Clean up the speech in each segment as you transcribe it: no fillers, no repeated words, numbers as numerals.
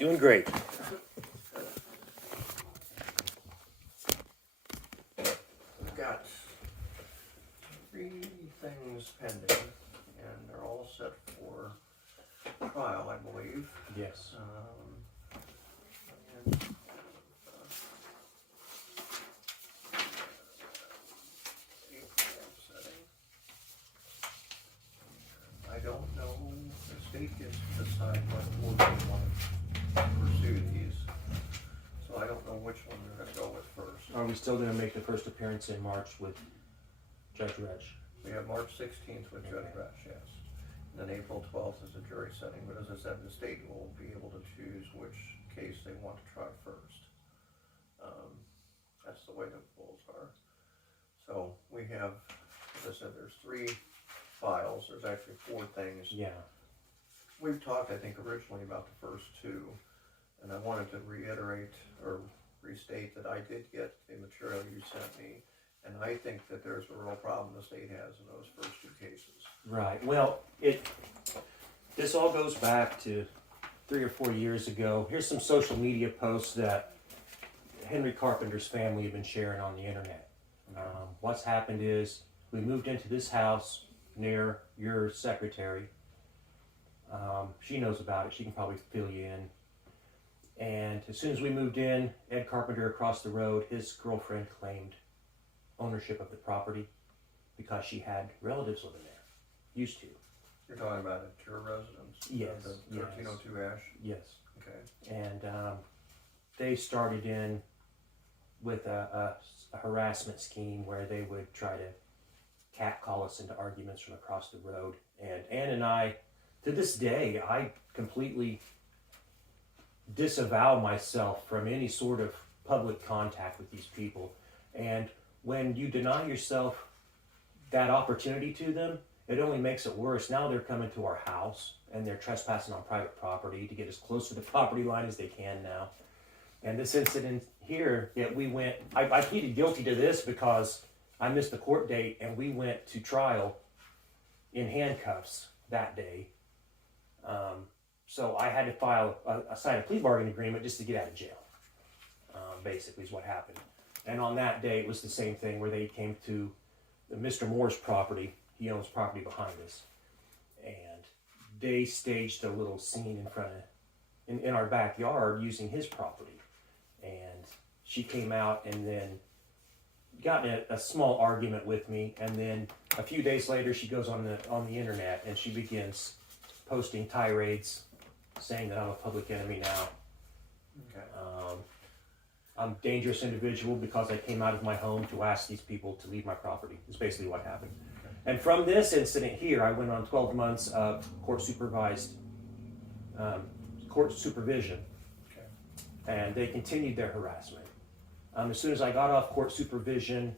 Doing great. We've got 3 things pending, and they're all set for trial, I believe. Yes. And, April setting. I don't know, the state gets to decide what order they want to pursue these, so I don't know which one they're gonna go with first. Are we still going to make the first appearance in March with Judge Retch? We have March 16th with Judge Ratch, yes. And then April 12th is a jury setting, but as I said, the state will be able to choose which case they want to try first. That's the way the rules are. So we have, as I said, there's 3 files, there's actually 4 things. Yeah. We've talked, I think, originally about the first 2, and I wanted to reiterate or restate that I did get the material you sent me, and I think that there's a real problem the state has in those first 2 cases. Right. Well, this all goes back to 3 or 4 years ago. Here's some social media posts that Henry Carpenter's family have been sharing on the internet. What's happened is we moved into this house near your secretary. She knows about it. She can probably fill you in. And as soon as we moved in, Ed Carpenter across the road, his girlfriend claimed ownership of the property because she had relatives living there. Used to. You're talking about at your residence? Yes. The 1302 Ash? Yes. Okay. And they started in with a harassment scheme where they would try to catcall us into arguments from across the road. And Ann and I, to this day, I completely disavow myself from any sort of public contact with these people. And when you deny yourself that opportunity to them, it only makes it worse. Now they're coming to our house and they're trespassing on private property to get as close to the property line as they can now. And this incident here, I pleaded guilty to this because I missed the court date and we went to trial in handcuffs that day. So I had to sign a plea bargain agreement just to get out of jail, basically is what happened. And on that day, it was the same thing where they came to Mr. Moore's property. He owns property behind us. And they staged a little scene in our backyard using his property. And she came out and then got in a small argument with me. And then a few days later, she goes on the internet and she begins posting tirades saying that I'm a public enemy now. Okay. I'm a dangerous individual because I came out of my home to ask these people to leave my property, is basically what happened. Okay. And from this incident here, I went on 12 months of court supervision. Okay. And they continued their harassment. As soon as I got off court supervision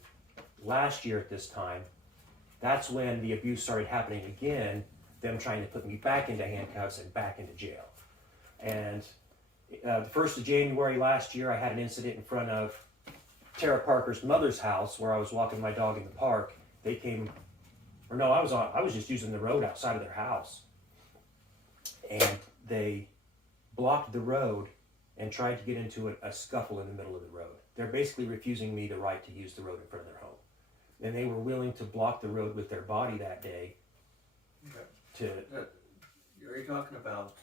last year at this time, that's when the abuse started happening again, them trying to put me back into handcuffs and back into jail. And the 1st of January last year, I had an incident in front of Tara Parker's mother's house where I was walking my dog in the park. They came, or no, I was just using the road outside of their house. And they blocked the road and tried to get into a scuffle in the middle of the road. They're basically refusing me the right to use the road in front of their home. And they were willing to block the road with their body that day. Okay. Are you talking about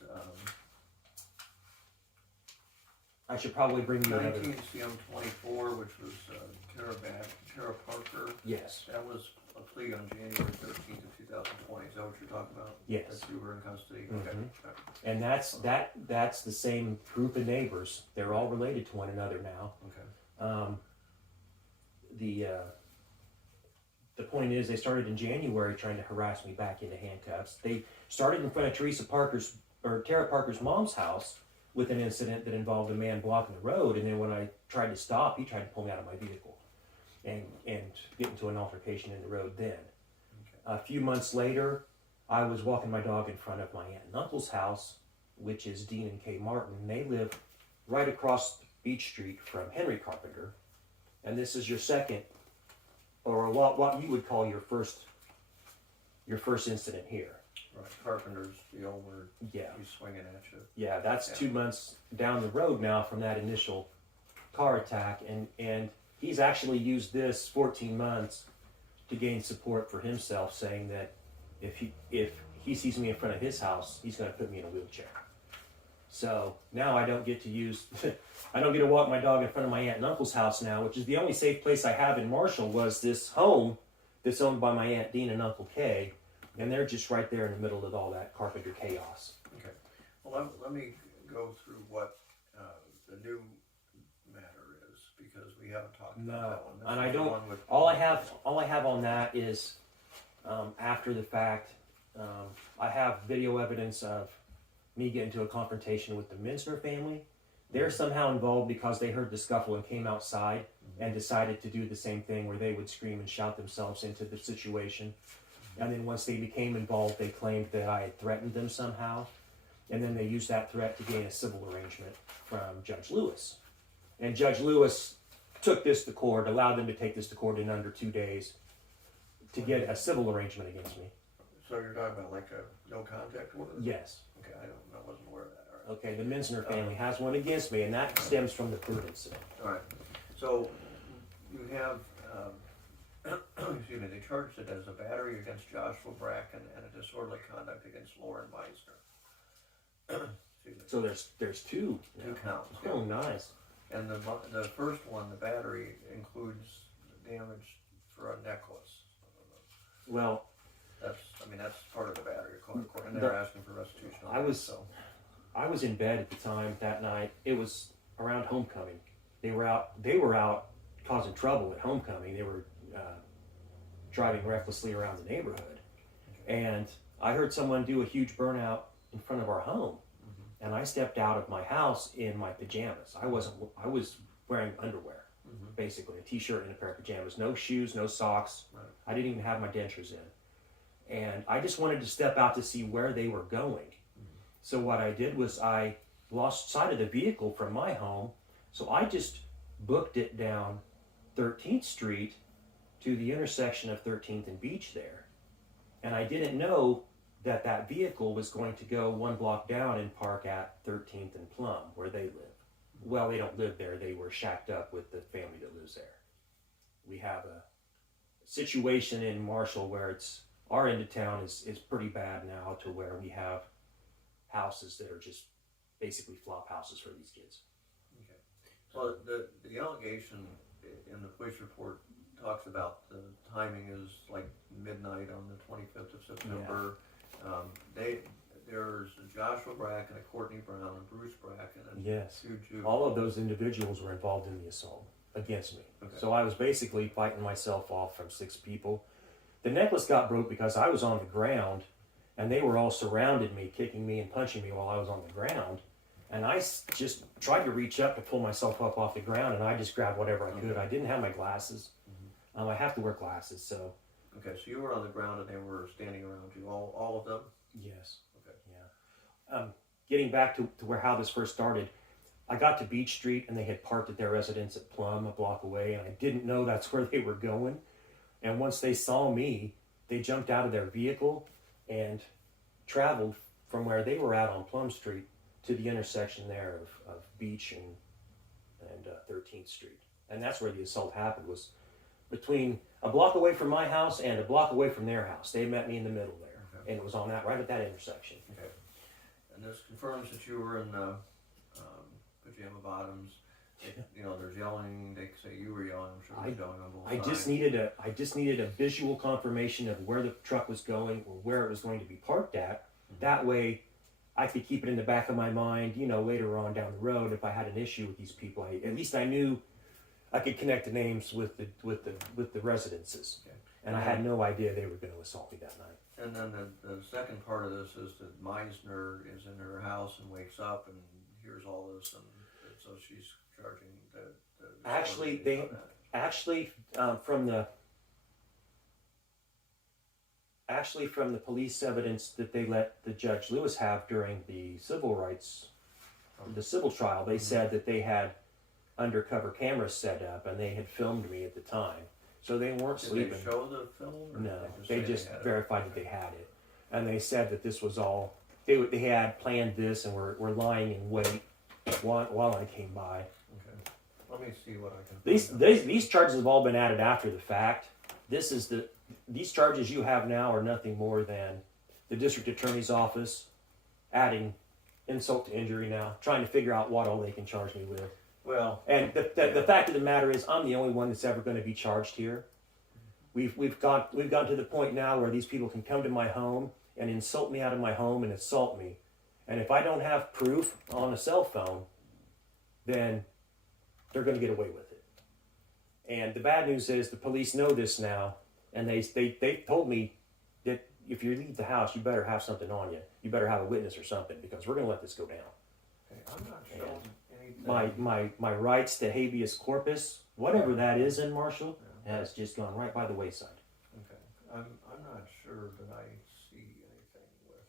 I should probably bring you another. 19 CM 24, which was Tara Parker? Yes. That was a plea on January 13th of 2020. Is that what you're talking about? Yes. That you were in custody? Mm-hmm. Okay. And that's the same group of neighbors. They're all related to one another now. Okay. The point is, they started in January trying to harass me back into handcuffs. They started in front of Tara Parker's mom's house with an incident that involved a man blocking the road, and then when I tried to stop, he tried to pull me out of my vehicle and get into an altercation in the road then. Okay. A few months later, I was walking my dog in front of my aunt and uncle's house, which is Dean and Kay Martin. They live right across Beach Street from Henry Carpenter, and this is your second, or what you would call your first incident here. Right, carpenter's the old word, Yeah. he's swinging at you. Yeah, that's Yeah. 2 months down the road now from that initial car attack, and he's actually used this 14 months to gain support for himself, saying that if he sees me in front of his house, he's going to put me in a wheelchair. So now I don't get to use, I don't get to walk my dog in front of my aunt and uncle's house now, which is the only safe place I have in Marshall was this home that's owned by my Aunt Dean and Uncle Kay, and they're just right there in the middle of all that carpenter chaos. Okay, well, let me go through what the new matter is, because we haven't talked about No, that one. This and I is the don't. one with- All I have on that is after the fact. I have video evidence of me getting into a confrontation with the Minsner family. They're somehow involved because they heard the scuffle and came outside and decided to do the same thing where they would scream and shout themselves into the situation. And then once they became involved, they claimed that I had threatened them somehow. And then they used that threat to gain a civil arrangement from Judge Lewis. And Judge Lewis took this to court, allowed them to take this to court in under 2 days to get a civil arrangement against me. So you're talking about like a no contact order? Yes. Okay, I wasn't aware of that, all right. Okay, the Minsner family has one against me, and that stems from the Pruitt incident. All right, so you have, excuse me, they charged it as a battery against Joshua Bracken and a disorderly conduct against Lauren Meisner. Excuse me, So there's two. two counts. Oh, nice. And the first one, the battery, includes damage for a necklace. Well, That's part of the battery, and they're asking for restitution on I that, was- so. I was in bed at the time that night. It was around homecoming. They were out causing trouble at homecoming. They were driving recklessly around the neighborhood, and I heard someone do a huge burnout in front of our home. And I stepped out of my house in my pajamas. I was wearing underwear, basically a t-shirt and a pair of pajamas, no shoes, no socks. Right. I didn't even have my dentures in, and I just wanted to step out to see where they were going. So what I did was I lost sight of the vehicle from my home, so I just booked it down 13th Street to the intersection of 13th and Beach there. And I didn't know that vehicle was going to go 1 block down and park at 13th and Plum, where they live. Well, they don't live there. They were shacked up with the family that lives there. We have a situation in Marshall where our end of town is pretty bad now, to where we have houses that are just basically flop houses for these kids. Okay. Well, the allegation in the police report talks about the timing is like midnight on the 25th of September. There's Joshua Bracken, a Courtney Brown, and Bruce Bracken, and Yes. two juveniles. All of those individuals were involved in the assault against me. Okay. So I was basically fighting myself off from 6 people. The necklace got broke because I was on the ground, and they were all surrounded me, kicking me and punching me while I was on the ground. And I just tried to reach up to pull myself up off the ground, and I just grabbed whatever I could. I didn't have my glasses. I have to wear glasses, so Okay, so you were on the ground and they were standing around you, all of them? yes. Okay. Yeah. Getting back to how this first started, I got to Beach Street and they had parked at their residence at Plum, a block away, and I didn't know that's where they were going. And once they saw me, they jumped out of their vehicle and traveled from where they were at on Plum Street to the intersection there of Beach and 13th Street. And that's where the assault happened, was between a block away from my house and a block away from their house. They met me in the middle there. Okay. And it was on that, right at that intersection. Okay. And this confirms that you were in pajama bottoms. You know, there's yelling. They say you were yelling. I'm sure there's yelling on both I sides. just needed a visual confirmation of where the truck was going or where it was going to be parked at. That way, I could keep it in the back of my mind. You know, later on down the road, if I had an issue with these people, at least I knew I could connect the names with the residences. Okay. And I had no idea they were going to assault me that night. And then the second part of this is that Meisner is in her house and wakes up and hears all this, and so she's charging the Actually, authorities on that. from the police evidence that they let the Judge Lewis have during the civil trial, they said that they had undercover cameras set up and they had filmed me at the time, so they weren't Did sleeping. they show the film? Or No, did they just had it? verified that they had it. and they said that this was all, they had planned this and were lying in wait while I came by. Okay. Let me see what I can find out. These charges have all been added after the fact. These charges you have now are nothing more than the district attorney's office adding insult to injury now, trying to figure out what all they can charge me with. Well, And the fact of the matter is, I'm the only one that's ever going to be charged here. We've gotten to the point now where these people can come to my home and insult me out of my home and assault me. And if I don't have proof on a cell phone, then they're going to get away with it. And the bad news is the police know this now, and they told me that if you leave the house, you better have something on you. You better have a witness or something, because we're going to let this go down. okay, I'm not showing anything. My rights to habeas corpus, whatever that is in Marshall, has just gone right by the wayside. Okay, I'm not sure that I see anything with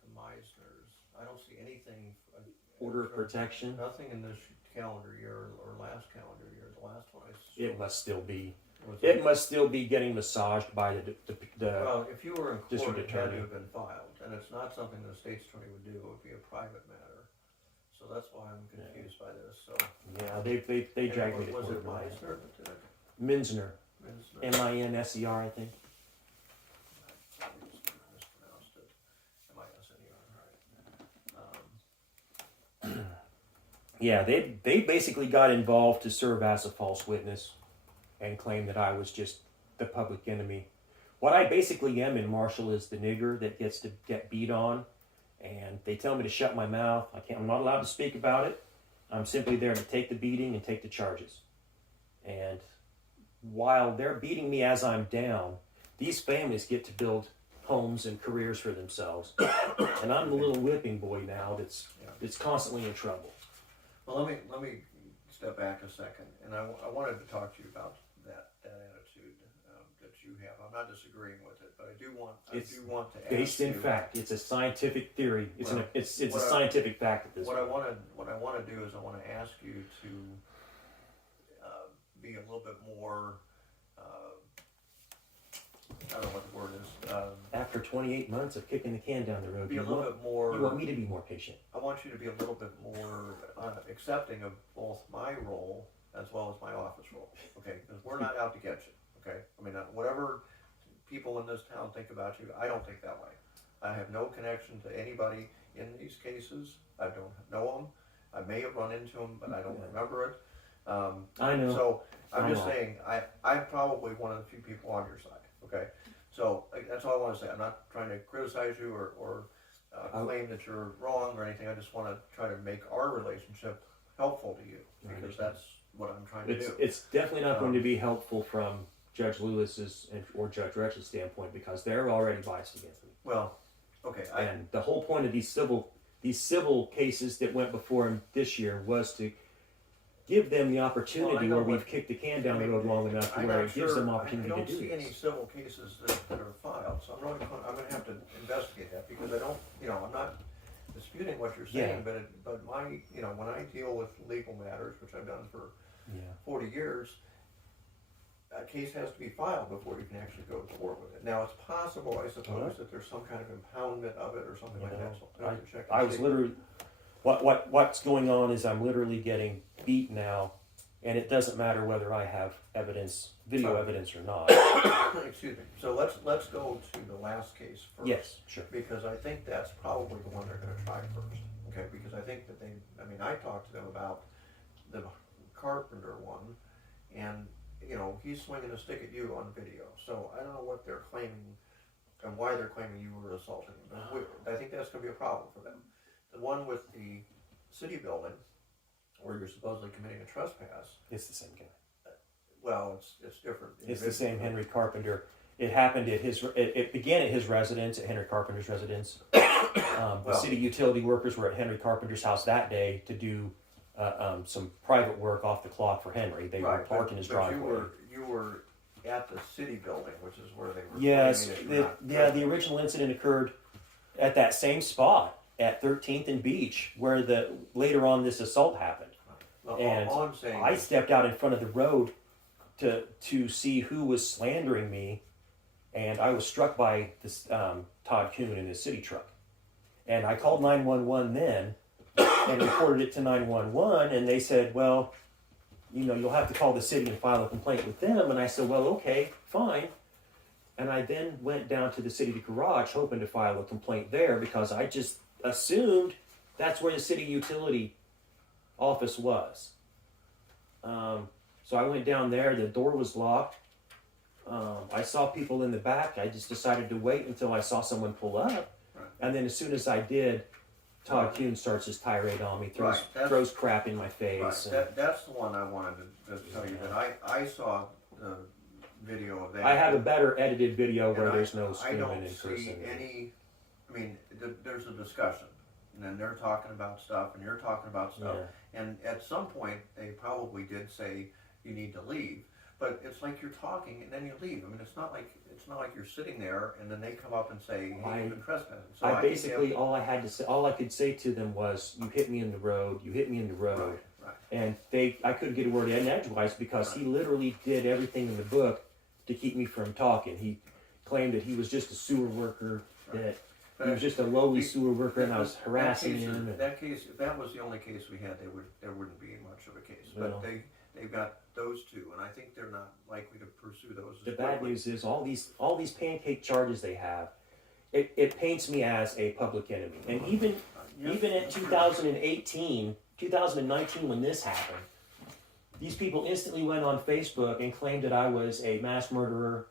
the Meisners. I don't see anything. Order of protection. Nothing in this calendar year or last calendar year. The last one I saw. It must still be. was It must still be getting massaged by the Well, if you were in court, district it had attorney. to have been filed, and it's not something the state's attorney would do. It would be a private matter. So that's why I'm confused by this. So yeah, they dragged me to was court. it Meisner that did it? Minsner, Minsner. Minser, I think. I mispronounced it. M-I-S-N-E-R, right. Yeah, they basically got involved to serve as a false witness and claim that I was just the public enemy. What I basically am in Marshall is the nigger that gets to get beat on, and they tell me to shut my mouth. I'm not allowed to speak about it. I'm simply there to take the beating and take the charges. And while they're beating me as I'm down, these families get to build homes and careers for themselves. And I'm the little whipping boy now that's constantly in trouble. Well, let me step back a second, and I wanted to talk to you about that attitude that you have. I'm not disagreeing with it, but I do want to ask Based in you, fact, it's a scientific theory. It's Well, a scientific fact at this what point. I want to do is I want to ask you to be a little bit more. I don't know what the word is. After 28 months of kicking the can down the road, Be you a little want, bit more. you want me to be more patient. I want you to be a little bit more accepting of both my role as well as my office role, okay? Because we're not out to get you, okay? I mean, whatever people in this town think about you, I don't think that way. I have no connection to anybody in these cases. I don't know them. I may have run into them, but I don't remember it. I know. So I'm I just know. saying, I'm probably one of the few people on your side, okay? So that's all I want to say. I'm not trying to criticize you or claim that you're wrong or anything. I just want to try to make our relationship helpful to you, because that's what I'm trying to do. It's definitely not going to be helpful from Judge Lewis's or Judge Rex's standpoint, because they're already biased against me. Well, okay. And the whole point of these civil cases that went before him this year was to give them the opportunity where we've kicked the can down the road long enough to I'm where not it gives them sure- opportunity to do I don't see this. any civil cases that are filed, so I'm going to have to investigate that, because I don't, I'm not disputing what you're saying, but my, when I deal with legal matters, which I've done for 40 years, a case has to be filed before you can actually go to court with it. Now, it's possible, I suppose, that there's some kind of impoundment of it or something like that, so I have to check. I was literally, what's going on is I'm literally getting beat now, and it doesn't matter whether I have evidence, video evidence or not. Excuse me. So let's go to the last case first. Yes, sure. Because I think that's probably the one they're going to try first. Okay, because I think that I talked to them about the Carpenter one, and he's swinging a stick at you on video. So I don't know what they're claiming and why they're claiming you were assaulting him. But I think that's going to be a problem for them. The one with the city building, where you're supposedly committing a trespass. It's the same guy. Well, it's different. It's the same Henry Carpenter. It happened at it began at his residence, at Henry Carpenter's residence. The city utility workers were at Henry Carpenter's house that day to do some private work off the clock for Henry. They were parking his driveway. You were at the city building, which is where they were. Yes, claiming that the original incident occurred at that same spot at 13th and Beach, where later on this assault happened. Well, And all I'm saying I stepped out in front of the road to see who was slandering me, and I was struck by this Todd Kuhn in his city truck. And I called 911 then and reported it to 911, and they said, well, you know, you'll have to call the city and file a complaint with them. And I said, well, okay, fine. And I then went down to the city garage hoping to file a complaint there because I just assumed that's where the city utility office was. So I went down there, the door was locked. I saw people in the back. I just decided to wait until I saw someone pull up. Right. And then as soon as I did, Todd Kuhn starts his tirade on me, throws crap in my face. Right. That's the one I wanted to tell you that I saw the video of that. I have a better edited video where there's no I screaming don't in see person. any. I mean, there's a discussion, and then they're talking about stuff, and you're talking about stuff, and at some point they probably did say you need to leave. But it's like you're talking and then you leave. I mean, it's not like you're sitting there and then they come up and say, "Hey, you've been trespassing." So I basically all I could say to them was, "You hit me in the road. You hit me in the road." Right. And I couldn't get a word in edgewise because he literally did everything in the book to keep me from talking. He claimed that he was just a sewer worker, that he was just a lowly sewer worker, and I was harassing him. That case, if that was the only case we had, there wouldn't be much of a case. But they've got those two, and I think they're not likely to pursue those. The bad news is all these pancake charges they have, it paints me as a public enemy. And even in 2018, 2019, when this happened, these people instantly went on Facebook and claimed that I was a mass murderer,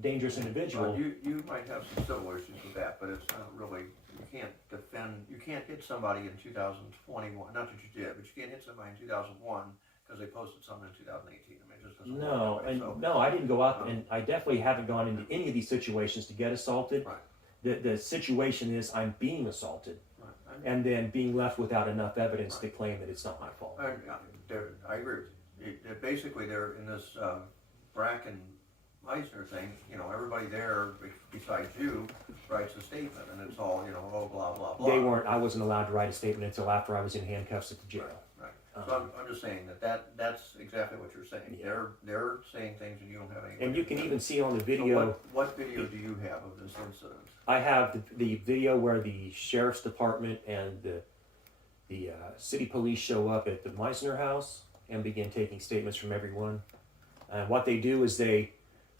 dangerous individual. Well, you might have some civil issues with that, but it's not really. You can't hit somebody in 2021. Not that you did, but you can't hit somebody in 2001. Because they posted something in 2018. I mean, it just doesn't work that way. No, I didn't go out, and I definitely haven't gone into any of these situations to get assaulted. Right. The situation is I'm being assaulted, Right. and then being left without enough evidence to claim that it's not my fault. I agree with you. Basically, they're in this Bracken Meisner thing. You know, everybody there besides you writes a statement, and it's all oh blah blah blah. I wasn't allowed to write a statement until after I was in handcuffs at the jail. Right. So I'm just saying that's exactly what you're saying. Yeah. They're saying things and you don't have any. And you can even see on the video. So what video do you have of this incident? I have the video where the sheriff's department and the city police show up at the Meisner house and begin taking statements from everyone. And what they do is they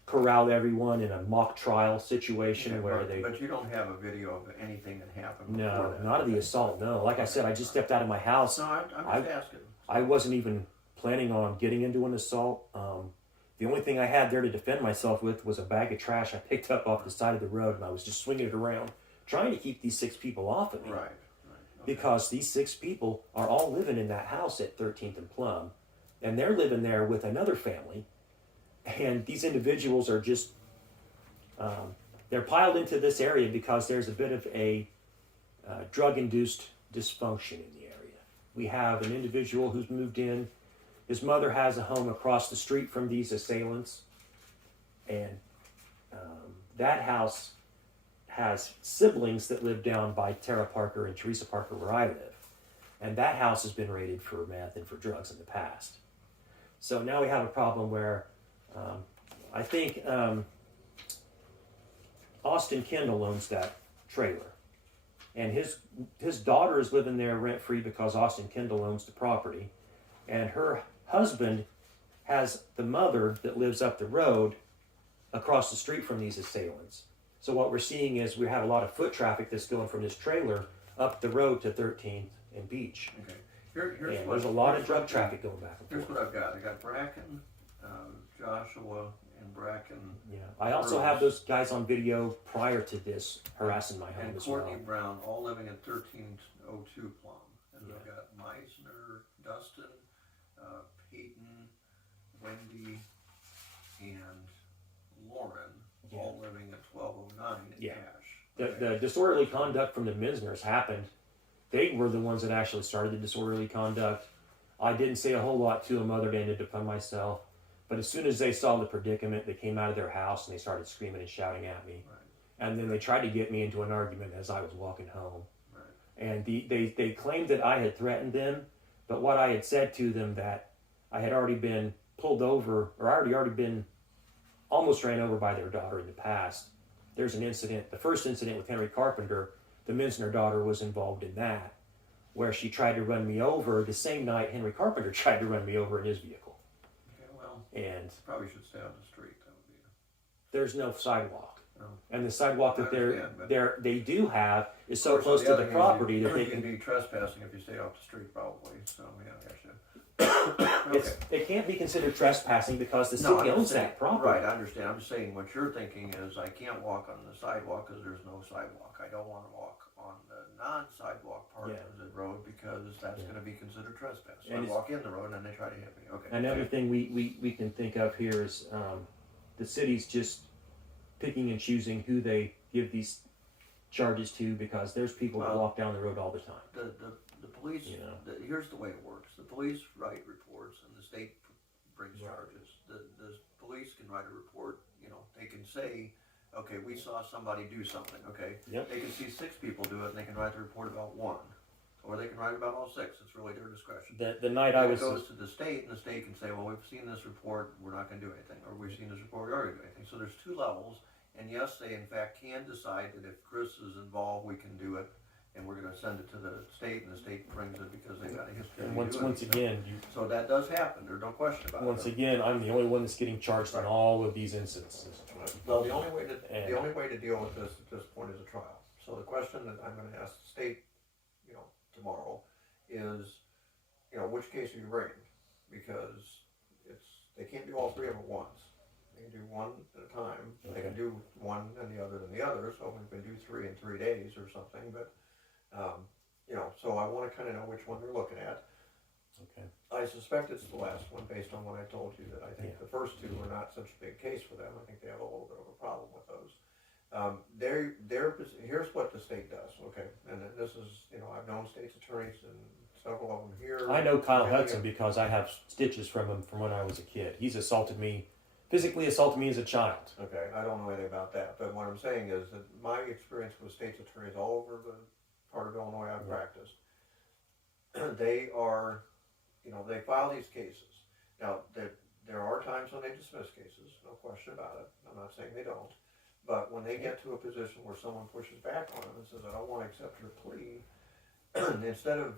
corral everyone in a mock trial situation But you don't have a video of anything that happened. No, not of the assault. No, like I said, I just stepped out of my house. No, I'm just asking. I wasn't even planning on getting into an assault. The only thing I had there to defend myself with was a bag of trash I picked up off the side of the road, and I was just swinging it around, trying to keep these 6 people off of me. Right. Okay. Because these 6 people are all living in that house at 13th and Plum, and they're living there with another family. And these individuals are just, they're piled into this area because there's a bit of a drug-induced dysfunction in the area. We have an individual who's moved in. His mother has a home across the street from these assailants. And that house has siblings that live down by Tara Parker and Teresa Parker where I live. And that house has been raided for meth and for drugs in the past. So now we have a problem where I think Austin Kendall owns that trailer, and his daughter is living there rent free because Austin Kendall owns the property, and her husband has the mother that lives up the road across the street from these assailants. So what we're seeing is we have a lot of foot traffic that's going from this trailer up the road to 13th and Beach. Okay. And there's a lot of drug traffic going back and forth. Here's what I've got. I got Bracken, Joshua, and Bracken. Yeah. I also have those guys on video prior to this harassing my home and as well. Courtney Brown, all living at 1302 Plum. And I've got Meisner, Dustin, Peyton, Wendy, and Lauren, all living at 1209 in Cache. The disorderly conduct from the Misners happened. They were the ones that actually started the disorderly conduct. I didn't say a whole lot to them other than to defend myself. But as soon as they saw the predicament, they came out of their house and they started screaming and shouting at me. Right. And then they tried to get me into an argument as I was walking home. Right. And they claimed that I had threatened them, but what I had said to them that I had already been pulled over, or already been almost ran over by their daughter in the past. There's an incident, the first incident with Henry Carpenter, the Minsner daughter was involved in that, where she tried to run me over the same night Henry Carpenter tried to run me over in his vehicle. Okay, well, And probably should stay on the street. That would be. there's no sidewalk. No. And the sidewalk that I understand, but- they do have is so Of course, close the to other the thing is property you, that they you can can. be trespassing if you stay off the street, probably. So yeah, I should. It can't be considered trespassing because the No, city I'm owns saying- that property. Right, I understand. I'm just saying what you're thinking is I can't walk on the sidewalk because there's no sidewalk. I don't want to walk on the non-sidewalk part Yeah. of the road because that's Yeah. going to be considered trespass. So And I it's- walk in the road and they try to hit me. Okay. Another thing we can think of here is the city's just picking and choosing who they give these charges to because there's people who Well, walk down the road all the time. The police, You know. here's the way it works. The police write reports and the state brings Right. charges. The police can write a report, you know, they can say, okay, we saw somebody do something, okay? Yep. They can see 6 people do it and they can write the report about 1. Or they can write about all 6. It's really their discretion. The night I Then it was goes to the state, and the state can say, well, we've seen this report, we're not going to do anything. Or we've seen this report, we are going to do anything. So there's 2 levels, and yes, they in fact can decide that if Chris is involved, we can do it, and we're going to send it to the state, and the state brings it because they've got a history and of once doing it. again So that does happen, there's no question about once it. again I'm the only one that's getting charged in Right. all of these instances. Well, the only way to deal with this at this point is a trial. So the question that I'm going to ask the state, you know, tomorrow is, you know, which case are you bringing? Because they can't do all 3 of them at once. They can do one at a time. They can do one and the other than the other. So we can do 3 in 3 days or something. But you know, so I want to kind of know which one they're looking at. Okay. I suspect it's the last one based on what I told you, that I think Yeah. the first 2 were not such a big case for them. I think they have a little bit of a problem with those. Here's what the state does, okay? And this is, you know, I've known state's attorneys and several of them here. I know Kyle Many Hudson of- because I have stitches from him from when I was a kid. He's physically assaulted me as a child. Okay, I don't know anything about that, but what I'm saying is that my experience with state's attorneys all over the part of Illinois I've practiced, they are, you know, they file these cases. Now, there are times when they dismiss cases, no question about it. I'm not saying they don't. But when they get to a position where someone pushes back on them and says, I don't want to accept your plea, instead of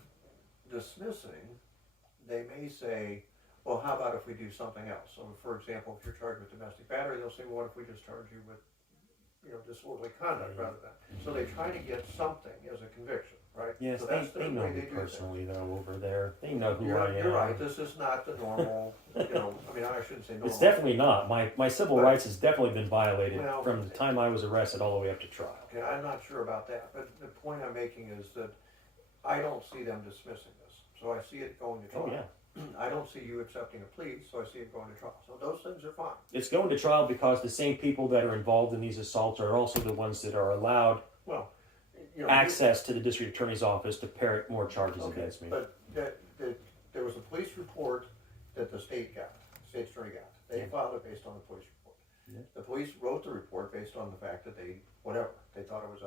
dismissing, they may say, well, how about if we do something else? So, for example, if you're charged with domestic battery, they'll say, well, what if we just charge you with, you know, disorderly conduct rather than. So they try to get something as a conviction, right? Yes, so that's they the know way me they do things. personally though over there. They know who I am. You're right. This is not the normal, you know, I mean, I shouldn't say normal. It's definitely not. My civil rights has definitely been violated Well, from the time I was arrested all the way up to trial. Okay, I'm not sure about that, but the point I'm making is that I don't see them dismissing this. So I see it going to trial. Oh yeah. I don't see you accepting a plea, so I see it going to trial. So those things are fine. It's going to trial because the same people that are involved in these assaults are also the ones that are allowed Well, you know, access to the district attorney's office to parrot more charges okay, against me. but there was a police report that the state attorney got. They filed it based on the police report. Yeah. The police wrote the report based on the fact that they thought it was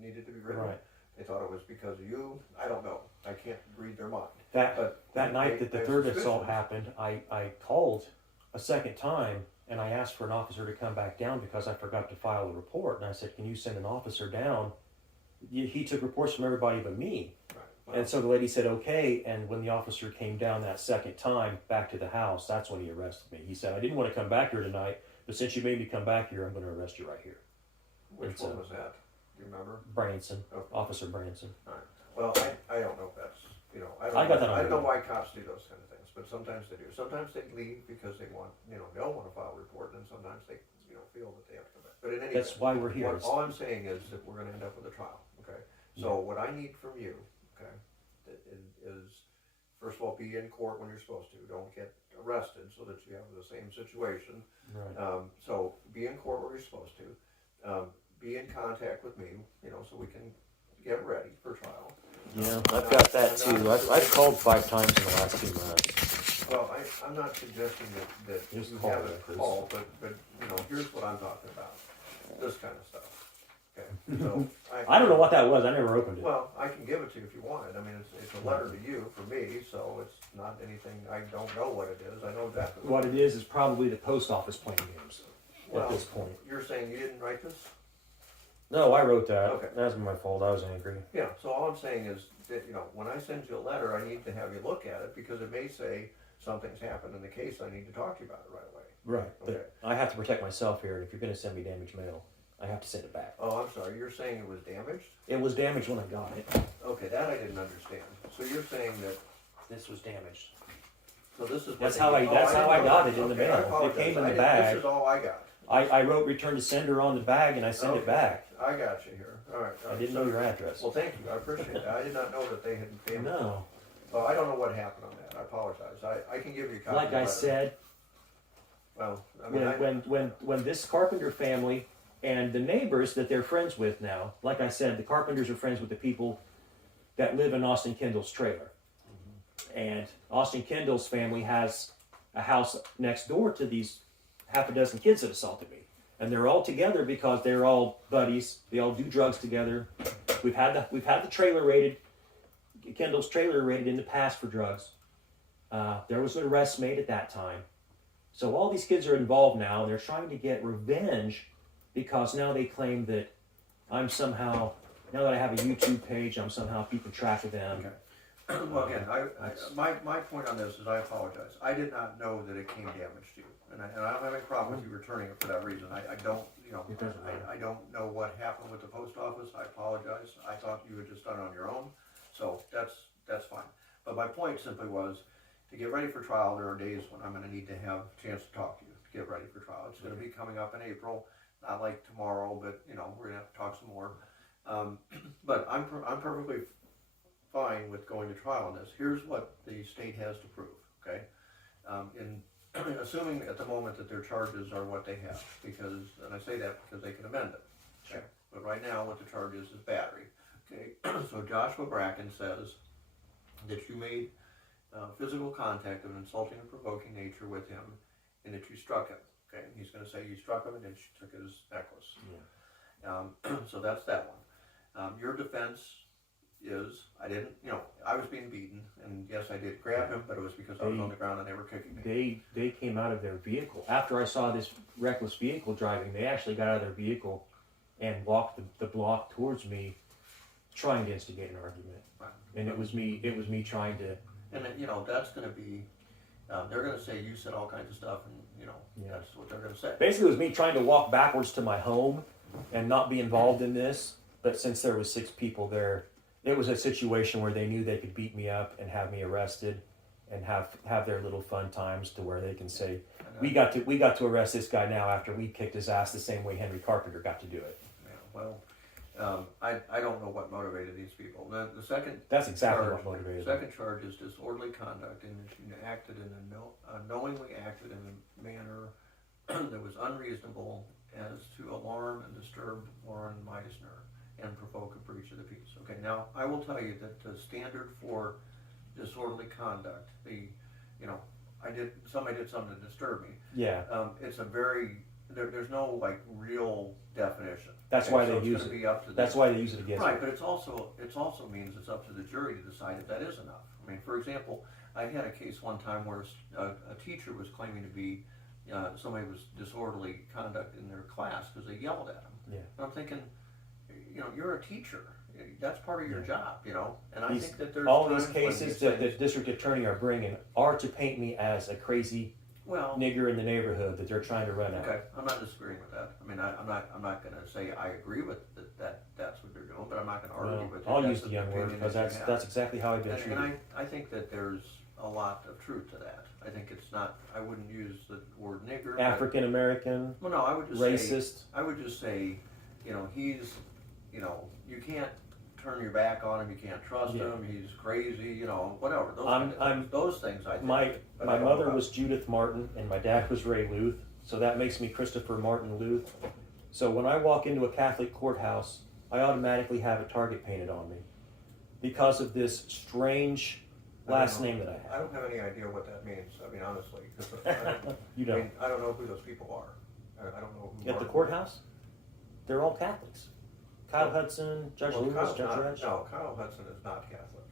needed to be written. Right. They thought it was because of you. I don't know. I can't read their mind. That night that the they have third assault suspicions. happened, I called a second time and I asked for an officer to come back down because I forgot to file a report. And I said, can you send an officer down? He took reports from everybody but me. Right. Well, And so the lady said, okay. And when the officer came down that second time back to the house, that's when he arrested me. He said, I didn't want to come back here tonight, but since you made me come back here, I'm going to arrest you right here. which it's, one was that? Do you remember? Branson, Okay. Officer Branson. All right. Well, I don't know if that's, you know, I I got that on don't know video. why cops do those kind of things, but sometimes they do. Sometimes they leave because they want, you know, they don't want to file a report, and sometimes they, you know, feel that they have to come back. But in any That's event, why we're here. all I'm saying is that we're going to end up with a trial. Okay. So what I need from you, okay, is first of all, be in court when you're supposed to. Don't get arrested so that you have the same situation. Right. So be in court where you're supposed to. Be in contact with me, you know, so we can get ready for trial. Yeah, I've got that too. I've called 5 times in the last 2 months. Well, I'm not suggesting that Just you call have it, a please. call, but you know, here's what I'm talking about. This kind of stuff. Okay. So I don't know what that was. I never opened it. Well, I can give it to you if you want it. I mean, it's a letter to you for me, so it's not anything. I don't know what it is. I know exactly What it is probably the post office playing games. at this point. You're saying you didn't write this? No, I wrote that. Okay. That's my fault. I was angry. Yeah, so all I'm saying is that, when I send you a letter, I need to have you look at it because it may say something's happened in the case. I need to talk to you about it right away. Right. Okay. But I have to protect myself here. And if you're going to send me damaged mail, I have to send it back. Oh, I'm sorry. You're saying it was damaged? It was damaged when I got it. Okay, that I didn't understand. So you're saying that, This was damaged. so this is what That's they- how I. oh, That's how I didn't know got that. it in the Okay, I mail. It apologize. came in I the didn't- bag. This is all I got. I wrote return to sender on the bag, and I sent it Okay. back. I got you here. All right. I didn't know your address. Well, thank you. I appreciate that. I did not know that they had damaged. No. Well, I don't know what happened on that. I apologize. I can give you a copy. Like of the I letter. said, Well, I mean, when this Carpenter family and the neighbors that they're friends with now, like I said, the Carpenters are friends with the people that live in Austin Kendall's trailer. And Austin Kendall's family has a house next door to these half a dozen kids that assaulted me. And they're all together because they're all buddies. They all do drugs together. We've had the trailer raided, Kendall's trailer raided in the past for drugs. There was an arrest made at that time. So all these kids are involved now, and they're trying to get revenge because now they claim that I'm somehow, now that I have a YouTube page, I'm somehow keeping track of them. okay. Well, again, my point on this is I apologize. I did not know that it came damaged to you, and I don't have any problem with you returning it for that reason. I don't, It doesn't matter. I don't know what happened with the post office. I apologize. I thought you had just done it on your own, so that's fine. But my point simply was to get ready for trial. There are days when I'm going to need to have a chance to talk to you to get ready for trial. It's going to be coming up in April, not like tomorrow, but we're going to have to talk some more. But I'm perfectly fine with going to trial on this. Here's what the state has to prove, okay? Assuming at the moment that their charges are what they have, and I say that because they can amend it. Sure. Okay? But right now what the charge is battery. Okay, so Joshua Bracken says that you made physical contact of an insulting and provoking nature with him and that you struck him. Okay, and he's going to say you struck him and then you took his necklace. Yeah. So that's that one. Your defense is, I was being beaten, and yes, I did grab him, but it was because I was on the ground and they were kicking me. They came out of their vehicle. After I saw this reckless vehicle driving, they actually got out of their vehicle and walked the block towards me, trying to instigate an argument. Right. And it was me trying to. And that's going to be, they're going to say you said all kinds of stuff, and Yeah. that's what they're going to say. Basically, it was me trying to walk backwards to my home and not be involved in this. But since there was 6 people there, it was a situation where they knew they could beat me up and have me arrested and have their little fun times to where they can say, we got to arrest this guy now after we kicked his ass the same way Henry Carpenter got to do it. Yeah, well, I don't know what motivated these people. The second That's exactly charge, what motivated the them. second charge is disorderly conduct, in that you knowingly acted in a manner that was unreasonable as to alarm and disturb Lauren Meisner and provoke a breach of the peace. Okay, now I will tell you that the standard for disorderly conduct, somebody did something to disturb me. Yeah. It's a very, there's no real definition. That's Okay, why so they it's use gonna it. be up to That's why they use it against Right, me. but it also means it's up to the jury to decide if that is enough. I mean, for example, I had a case one time where a teacher was claiming to be, somebody was disorderly conduct in their class because they yelled at him. Yeah. And I'm thinking, you're a teacher. That's part of your job, And I think that there's all these times when cases you that the say, district attorney are bringing are to paint me as a crazy well, nigger in the neighborhood that they're trying to run out. okay, I'm not disagreeing with that. I mean, I'm not going to say I agree with that's what they're doing, but I'm not going to argue Well, with it. I'll That's use the young word opinion because that you have. that's exactly how I've been And treated. I think that there's a lot of truth to that. I think it's not, I wouldn't use the word nigger. African American, Well, no, I would just racist. say, he's, you can't turn your back on him, you can't trust Yeah. him, he's crazy, whatever. Those things I think. My but I my don't know mother about- was Judith Martin and my dad was Ray Luth, so that makes me Christopher Martin Luth. So when I walk into a Catholic courthouse, I automatically have a target painted on me because of this strange last name that I I have. don't have any idea what that means, I mean, honestly. 'Cause You don't. I don't know who those people are. I don't know who. At the are. courthouse, they're all Catholics. Kyle Hudson, Judge Well, Lewis, Kyle's Judge not- Reg. No, Kyle Hudson is not Catholic.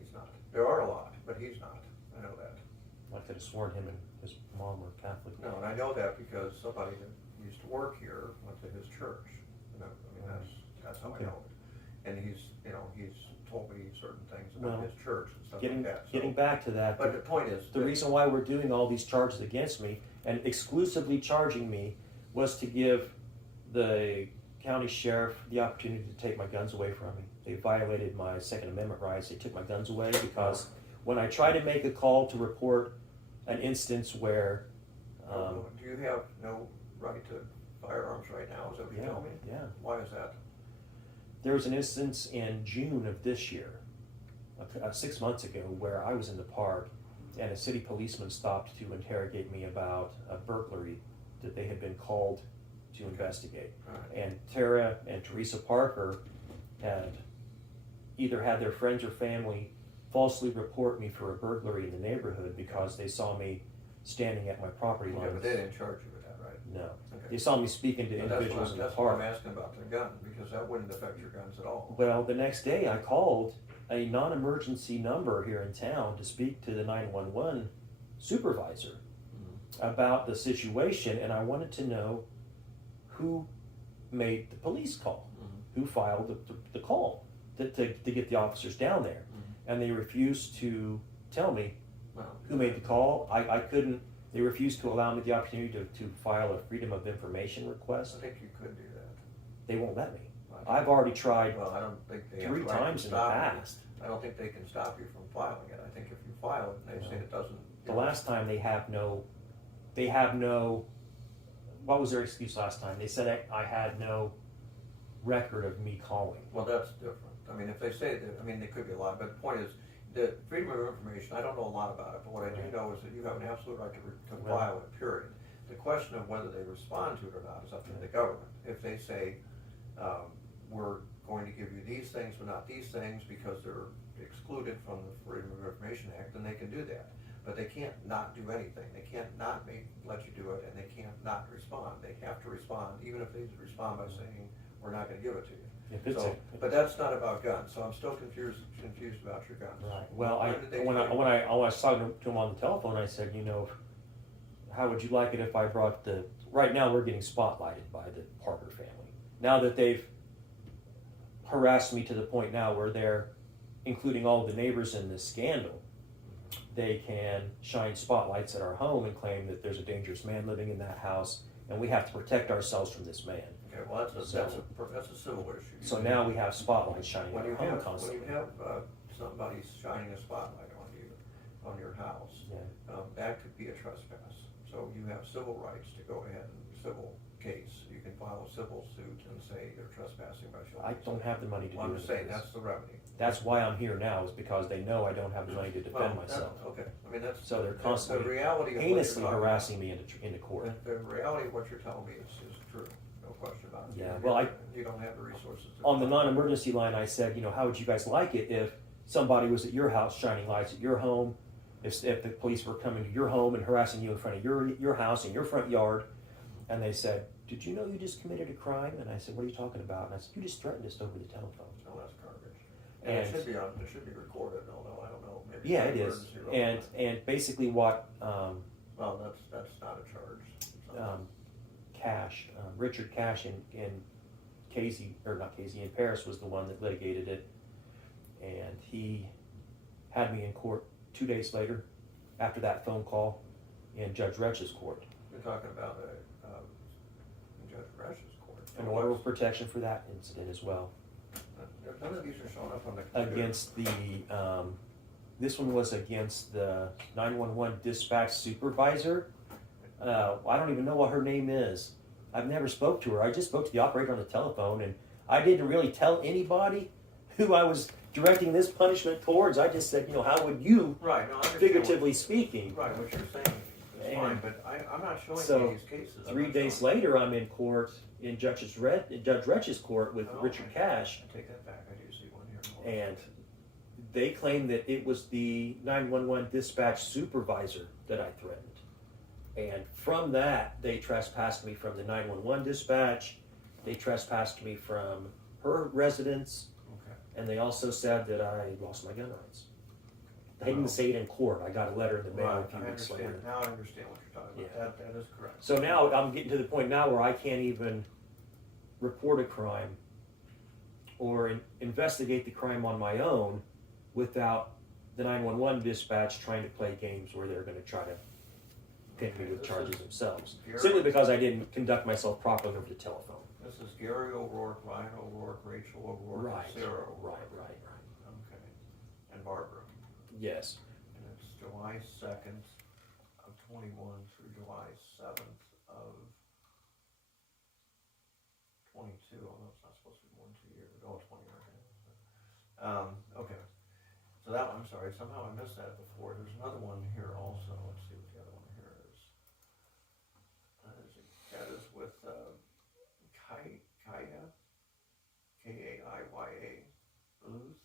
He's not. There are a lot, but he's not. I know that. I could have sworn him and his mom were Catholic. No, and I know that because somebody that used to work here went to his church. And I mean, that's how I Okay. know it. And he's told me certain things about Well, his church and stuff Getting like that. So, getting back to that, but the point is, the reason why we're doing all these charges against me and exclusively charging me was to give the county sheriff the opportunity to take my guns away from me. They violated my Second Amendment rights. They took my guns away because when I try to make a call to report an instance where do you have no right to firearms right now? Is that what you tell me? yeah. Why is that? There was an instance in June of this year, 6 months ago, where I was in the park and a city policeman stopped to interrogate me about a burglary that they had been called to investigate. Right. And Tara and Teresa Parker had either had their friends or family falsely report me for a burglary in the neighborhood because they saw me standing at my property Yeah, line. but they didn't charge you with that, right? No. Okay. They saw me speaking to But individuals in the that's what I'm park. asking about the gun, because that wouldn't affect your guns at all. Well, the next day I called a non-emergency number here in town to speak to the 911 supervisor about the situation, and I wanted to know who made the police call, who filed the call to get the officers down there. And they refused to tell me Well, who made the call. I couldn't, they refused to allow me the opportunity to file a Freedom of Information request. I think you could do that. They won't let me. I I've already tried Well, I don't think they have 3 the right times to in the stop you. past. I don't think they can stop you from filing it. I think if you file it and they say it doesn't. The last time they have no, what was their excuse last time? They said I had no record of me calling. Well, that's different. I mean, if they say that, I mean, they could be a lot, but the point is, the freedom of information, I don't know a lot about it, but what I do know is that you have an absolute right to file it, period. The question of whether they respond to it or not is up to the government. If they say, we're going to give you these things but not these things because they're excluded from the Freedom of Information Act, then they can do that. But they can't not do anything. They can't not let you do it, and they can't not respond. They have to respond, even if they respond by saying, we're not gonna give it to you. So, but that's not about guns, so I'm still confused about your guns. Right. Well, When did they when I was talking to him on the telephone, I said, how would you like it if I brought right now we're getting spotlighted by the Parker family. Now that they've harassed me to the point now where they're including all the neighbors in this scandal, they can shine spotlights at our home and claim that there's a dangerous man living in that house and we have to protect ourselves from this man. Okay, well, that's a civil issue. So now we have spotlights shining When on you our home have, constantly. when you have somebody shining a spotlight on you, on your house, that could be a trespass. So you have civil rights to go ahead and civil case. You can file a civil suit and say they're trespassing by showing. I don't have the money to Well, do I'm just it. saying, that's the remedy. That's why I'm here now, is because they know I don't have the money to defend Well, myself. Okay, I mean, that's. So they're the constantly reality of what you're heinously talking harassing me into court. about. The reality of what you're telling me is true, no question about it. Yeah, well, You don't have the resources to. On the non-emergency line, I said, how would you guys like it if somebody was at your house shining lights at your home, if the police were coming to your home and harassing you in front of your house in your front yard, and they said, did you know you just committed a crime? And I said, what are you talking about? And I said, you just threatened us over the telephone. Oh, that's garbage. And it should be recorded, although I don't know, maybe. Yeah, it is. And basically what Well, that's not a charge. Richard Cash in Casey, or not Casey, in Paris was the one that litigated it, and he had me in court 2 days later after that phone call in Judge Retch's court. You're talking about Judge Rush's court. An order of protection for that incident as well. None of these are showing up on the computer. Against the, this one was against the 911 dispatch supervisor. I don't even know what her name is. I've never spoke to her. I just spoke to the operator on the telephone, and I didn't really tell anybody who I was directing this punishment towards. I just said, how would you, Right, no, I understand figuratively speaking. Right, what you're saying is fine, but I'm not showing So, any of these cases. 3 days later, I'm in court in Judge Retch's court with Richard Cash, I take that back, I do see one here. and they claim that it was the 911 dispatch supervisor that I threatened. And from that, they trespassed me from the 911 dispatch, they trespassed me from her residence, Okay. and they also said that I lost my gun rights. They didn't say it in court. I got a letter in the mail a few weeks later. Now I understand what you're talking about. That is correct. So now I'm getting to the point now where I can't even report a crime or investigate the crime on my own without the 911 dispatch trying to play games where they're going to try to pin me with charges themselves. Simply because I didn't conduct myself properly over the telephone. This is Gary O'Rourke, Ryan O'Rourke, Rachel O'Rourke, Right. Sarah O'Rourke. Right. Okay. And Barbara. Yes. And it's July 2nd of 21 through July 7th of 22. Oh, no, it's not supposed to be more than 2 years. Oh, 20, okay. Okay. So that one, I'm sorry, somehow I missed that before. There's another one here also. Let's see what the other one here is. That is with Kaya, K-A-I-Y-A, Luth.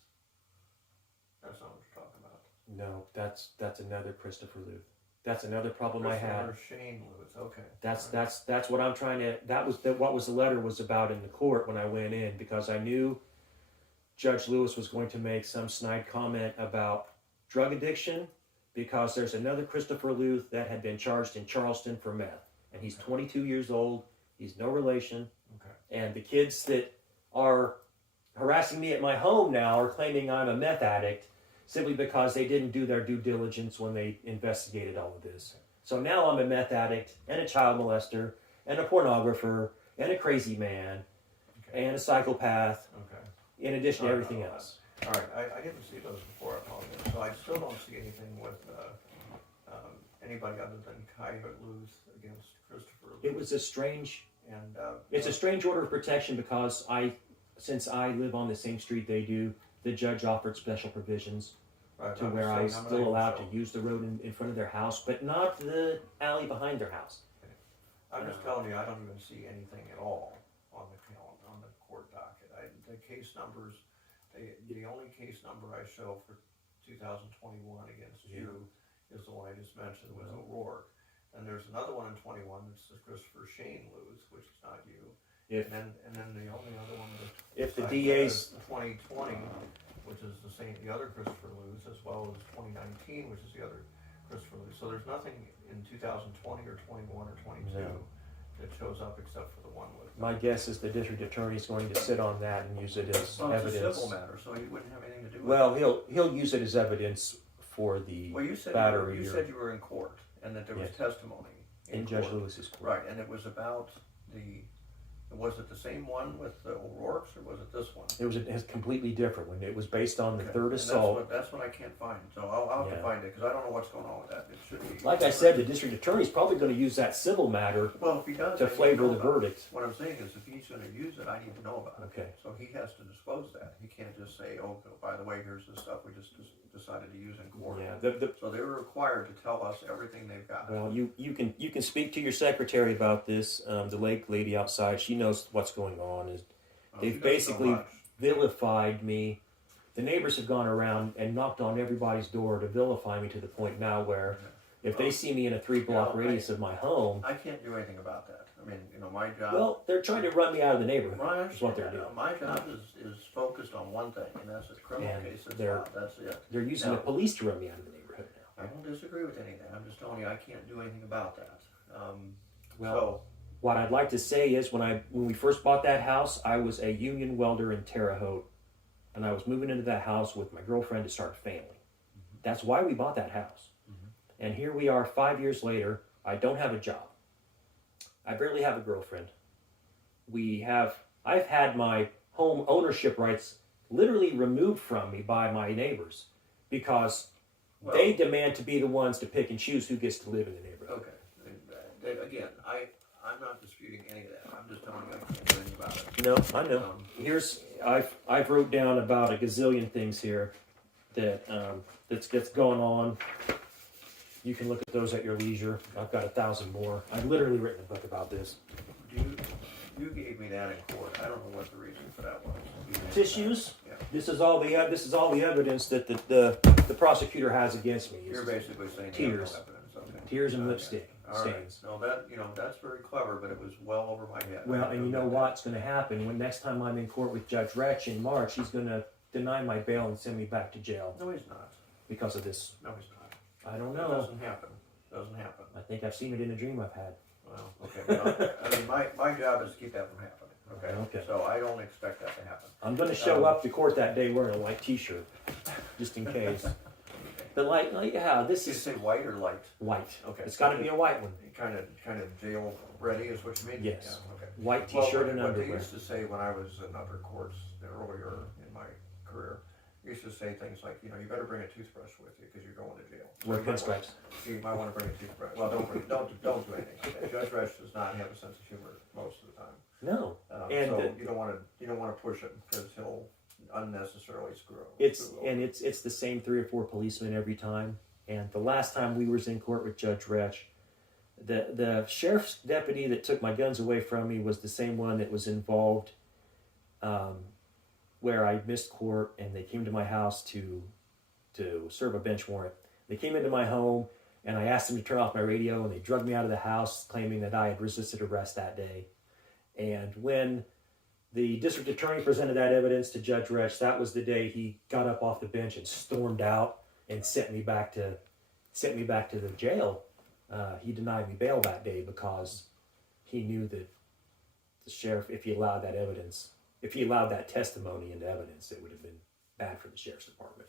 That's not what you're talking about. No, that's another Christopher Luth. That's another problem I had. Shane Luth. Okay. That's what I'm trying to. What was the letter was about in the court when I went in, because I knew Judge Lewis was going to make some snide comment about drug addiction, because there's another Christopher Luth that had been charged in Charleston for meth, and he's 22 years old. He's no relation. Okay. And the kids that are harassing me at my home now are claiming I'm a meth addict simply because they didn't do their due diligence when they investigated all of this. So now I'm a meth addict and a child molester and a pornographer and a crazy man and a psychopath, in addition to everything else. All right, I didn't see those before, I apologize. So I still don't see anything with anybody other than Kaya Luth against Christopher Luth. It was a strange, and it's a strange order of protection because since I live on the same street they do, the judge offered special provisions to where I was still allowed to use the road in front of their house, but not the alley behind their house. I'm just telling you, I don't even see anything at all on the calendar, on the court docket. The case numbers, the only case number I show for 2021 against you is the one I just mentioned with O'Rourke. And there's another one in 21 that's the Christopher Shane Luth, which is not you. And then the only other one if the DA's 2020, which is the other Christopher Luth, as well as 2019, which is the other Christopher Luth. So there's nothing in 2020 or 21 or 22 that shows up except for the one with. My guess is the district attorney is going to sit on that and use it as evidence. It's a civil matter, so he wouldn't have anything to do with it. Well, he'll use it as evidence for the battery. You said you were in court and that there was testimony in Judge Lewis's court. Right, and it was about was it the same one with the O'Rourke's, or was it this one? It was completely different one. It was based on the third assault. That's what I can't find. So I'll have to find it because I don't know what's going on with that. It should be. Like I said, the district attorney's probably going to use that civil matter if he does, to flavor the verdict. What I'm saying is, if he's going to use it, I need to know about it. Okay. So he has to disclose that. He can't just say, "Oh, by the way, here's the stuff we just decided to use in court." Yeah. So they were required to tell us everything they've got. Well, you can speak to your secretary about this. The lake lady outside, she knows what's going on. They've basically vilified me. The neighbors have gone around and knocked on everybody's door to vilify me to the point now where if they see me in a 3-block radius of my home, I can't do anything about that. I mean, my job. Well, they're trying to run me out of the neighborhood. Well, I is what they're understand doing. My job is focused on one thing, and that's a criminal case. That's it. They're using the police to run me out of the neighborhood now. I don't disagree with anything. I'm just telling you I can't do anything about that. What I'd like to say is when we first bought that house, I was a union welder in Terre Haute, and I was moving into that house with my girlfriend to start a family. Mm-hmm. That's why we bought that house. Mm-hmm. And here we are 5 years later. I don't have a job. I barely have a girlfriend. I've had my home ownership rights literally removed from me by my neighbors because they demand to be the ones to pick and choose who gets to live in the neighborhood. Okay. Again, I'm not disputing any of that. I'm just telling you I can't do anything about it. No, I know. I've wrote down about a gazillion things here that's going on. You can look at those at your leisure. I've got 1,000 more. I've literally written a book about this. You gave me that in court. I don't know what the reason for that was. Tissues. Yeah. This is all the evidence that the prosecutor has against me. You're basically saying tears, no evidence. Okay. Tears and lipstick stains. No, that's very clever, but it was well over my head. Well, and you know what's going to happen when next time I'm in court with Judge Retch in March? He's going to deny my bail and send me back to jail. No, he's not. because of this. No, he's not. I don't It know. doesn't happen. Doesn't happen. I think I've seen it in a dream I've had. Well, okay. Well, I mean, my job is to keep that from happening. Okay. Okay. So I don't expect that to happen. I'm going to show up to court that day wearing a white T-shirt, just in case. But yeah, this Did you is say white or light? white. Okay. It's got to be a white one. Kind of jail ready is what you mean? Yes. Yeah, okay. White Well, T-shirt and what they underwear. used to say when I was in other courts earlier in my career, they used to say things like, you better bring a toothbrush with you because you're going to jail. Wear pinstripes. You might want to bring a toothbrush. Well, don't do anything like that. Judge Resch does not have a sense of humor most of the time. No. So you don't want to push him because he'll unnecessarily screw up. It's the same 3 or 4 policemen every time. And the last time we was in court with Judge Resch, the sheriff's deputy that took my guns away from me was the same one that was involved where I missed court and they came to my house to serve a bench warrant. They came into my home and I asked them to turn off my radio and they drugged me out of the house claiming that I had resisted arrest that day. And when the district attorney presented that evidence to Judge Resch, that was the day he got up off the bench and stormed out and sent me back to the jail. He denied me bail that day because he knew that the sheriff, if he allowed that testimony into evidence, it would have been bad for the sheriff's department.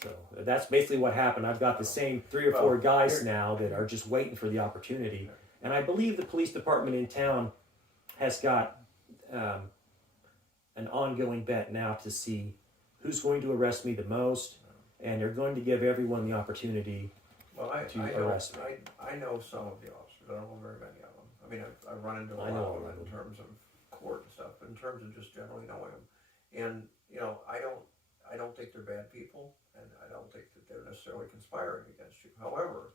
So that's basically what happened. I've got the same 3 or 4 guys now that are just waiting for the opportunity. And I believe the police department in town has got an ongoing bet now to see who's going to arrest me the most, and they're going to give everyone the opportunity to arrest me. I know some of the officers. I don't know very many of them. I mean, I've run into a lot of them in terms of court and stuff, but in terms of just generally knowing them. And, I don't think they're bad people, and I don't think that they're necessarily conspiring against you. However,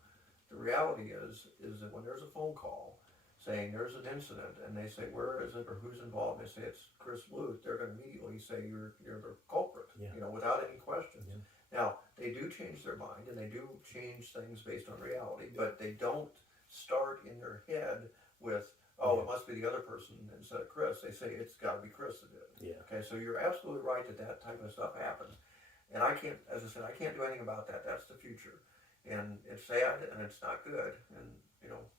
the reality is that when there's a phone call saying there's an incident, and they say, where is it, or who's involved, they say it's Chris Bluth, they're going to immediately say you're the culprit, without any questions. Yeah. Now, they do change their mind, and they do change things based on reality, but they don't start in their head with, it must be the other person instead of Chris. They say it's got to be Chris that did it. Yeah. Okay, so you're absolutely right that type of stuff happens. And I can't, as I said, I can't do anything about that. That's the future. And it's sad, and it's not good, and,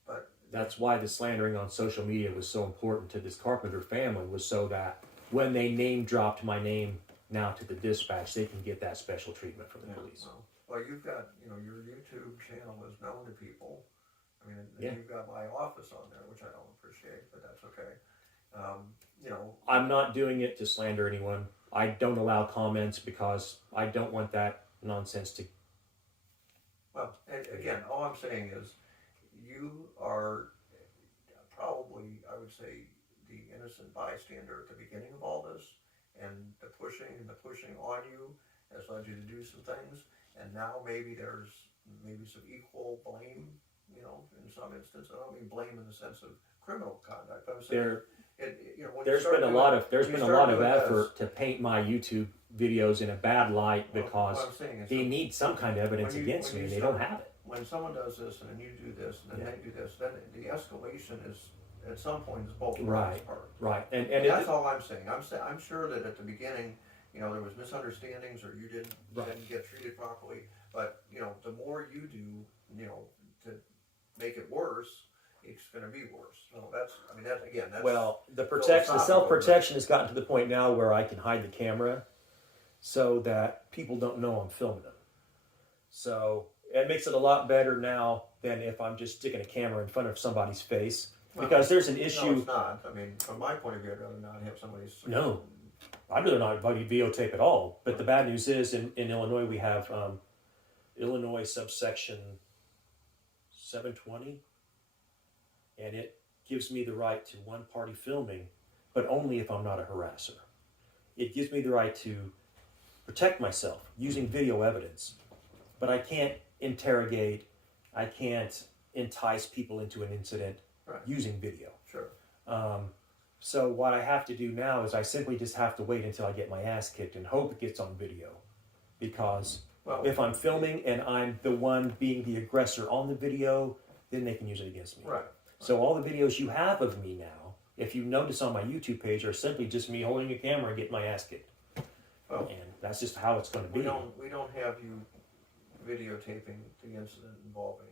but... That's why the slandering on social media was so important to this Carpenter family, was so that when they name dropped my name now to the dispatch, they can get that special treatment from the police. Well, you've got, your YouTube channel is known to people. I mean, you've got my office on there, which I don't appreciate, but that's okay. I'm not doing it to slander anyone. I don't allow comments because I don't want that nonsense to... Well, and again, all I'm saying is you are probably, I would say, the innocent bystander at the beginning of all this, and the pushing on you has led you to do some things, and now maybe there's some equal blame, in some instance. I don't mean blame in the sense of criminal conduct, but I'm saying there's been a lot of effort to paint my YouTube videos in a bad light because they need some kind of evidence against me, and they don't have it. When someone does this, and then you do this, and then they do this, then the escalation is, at some point, is both parties' part. Right. And that's all I'm saying. I'm sure that at the beginning, there was misunderstandings, or you didn't get treated properly. But the more you do, to make it worse, it's going to be worse. So that's the self-protection has gotten to the point now where I can hide the camera so that people don't know I'm filming them. So it makes it a lot better now than if I'm just sticking a camera in front of somebody's face, because there's an issue. No, it's not. I mean, from my point of view, I'd rather not have somebody's... No, I'd rather not videotape at all. But the bad news is, in Illinois, we have Illinois subsection 720, and it gives me the right to one-party filming, but only if I'm not a harasser. It gives me the right to protect myself using video evidence, but I can't interrogate, I can't entice people into an incident using video. Sure. So what I have to do now is I simply just have to wait until I get my ass kicked and hope it gets on video, because if I'm filming and I'm the one being the aggressor on the video, then they can use it against me. Right. So all the videos you have of me now, if you notice on my YouTube page, are simply just me holding a camera and getting my ass kicked. Well, and that's just how it's going to be. We don't have you videotaping the incident involving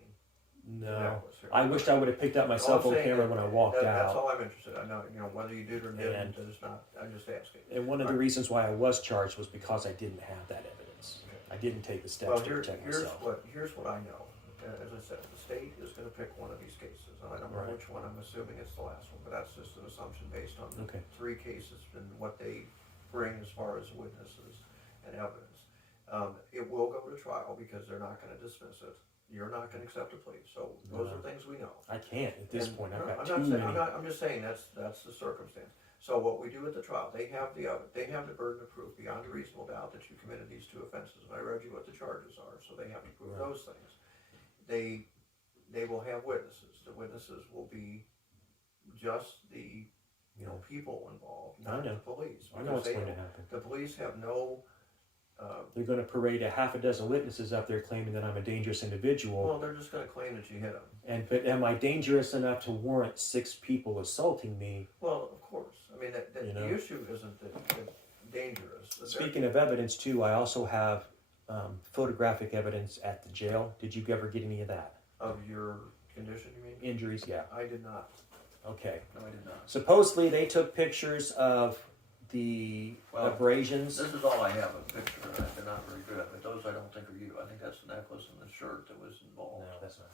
the No. necklace here. I wished I would have picked up my cell phone camera when I walked That's out. all I'm interested in. I know, whether you did or didn't, And- is not, I'm just asking. And one of the reasons why I was charged was because I didn't have that evidence. I didn't take the steps to protect myself. Here's what I know. As I said, the state is gonna pick one of these cases, and I don't know Right. which one, I'm assuming it's the last one, but that's just an assumption based on the Okay. 3 cases and what they bring as far as witnesses and evidence. It will go to trial because they're not gonna dismiss it. You're not gonna accept a plea, so those are things we know. I can't at this point. I've got I'm too not saying, many. I'm just saying that's the circumstance. So what we do at the trial, they have the burden of proof beyond a reasonable doubt that you committed these 2 offenses. And I read you what the charges are, so they have to prove Right. those things. They will have witnesses. The witnesses will be just the people involved, I not know. the police. I know what's because going to happen. The police have no. They're going to parade a half a dozen witnesses up there claiming that I'm a dangerous individual. Well, they're just going to claim that you hit them. But am I dangerous enough to warrant 6 people assaulting me? Well, of course. I mean, You know? the issue isn't that dangerous. Speaking of evidence, too, I also have photographic evidence at the jail. Did you ever get any of that? Of your condition, you mean? Injuries, yeah. I did not. Okay. No, I did not. Supposedly, they took pictures of the abrasions. This is all I have, a picture, and they're not very good, but those I don't think are you. I think that's the necklace and the shirt that was involved. No, that's not.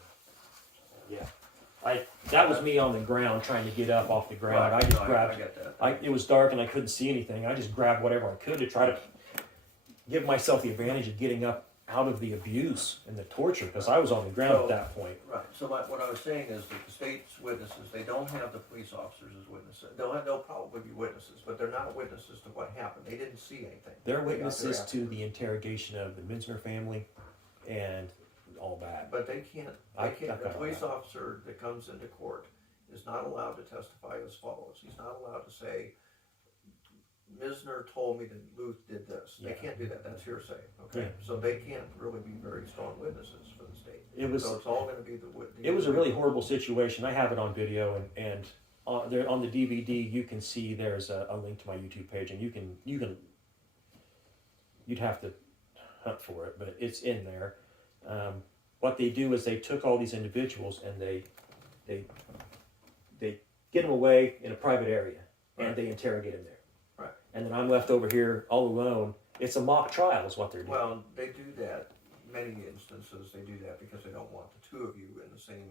Yeah. That was me on the ground trying to get up off the ground. Right. I just No, grabbed. I get that. It was dark and I couldn't see anything. I just grabbed whatever I could to try to give myself the advantage of getting up out of the abuse and the torture because I was on the ground at that point. Right, so what I was saying is that the state's witnesses, they don't have the police officers as witnesses. They'll probably be witnesses, but they're not witnesses to what happened. They didn't see anything. They're They got there witnesses to afterwards. the interrogation of the Minsner family and all that. But they can't, I've the got all police that. officer that comes into court is not allowed to testify as follows. He's not allowed to say, Misner told me that Luth did this. They Yeah. can't do that, that's hearsay, okay? Yeah. So they can't really be very strong witnesses for the state. It was So it's all gonna be the. it was a really horrible situation. I have it on video and there on the DVD you can see there's a link to my YouTube page and you'd have to hunt for it, but it's in there. What they do is they took all these individuals and they get them away in a private area and they interrogate them there. Right. And then I'm left over here all alone. It's a mock trial is what they're doing. Well, they do that, many instances, they do that because they don't want the 2 of you in the same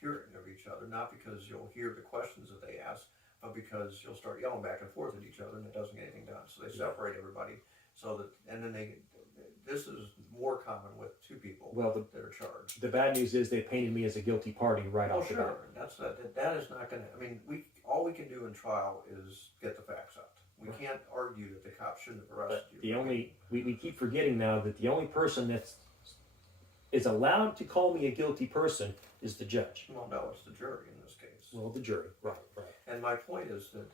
hearing of each other, not because you'll hear the questions that they ask, but because you'll start yelling back and forth at each other and it doesn't get anything done. So they separate everybody so that, and then this is more common with 2 people that are charged. The bad news is they painted me as a guilty party right off the bat. Sure, that is not gonna, I mean, all we can do in trial is get the facts out. We can't argue that the cops shouldn't have arrested you. We keep forgetting now that the only person that is allowed to call me a guilty person is the judge. Well, no, it's the jury in this case. Well, the jury, right. And my point is that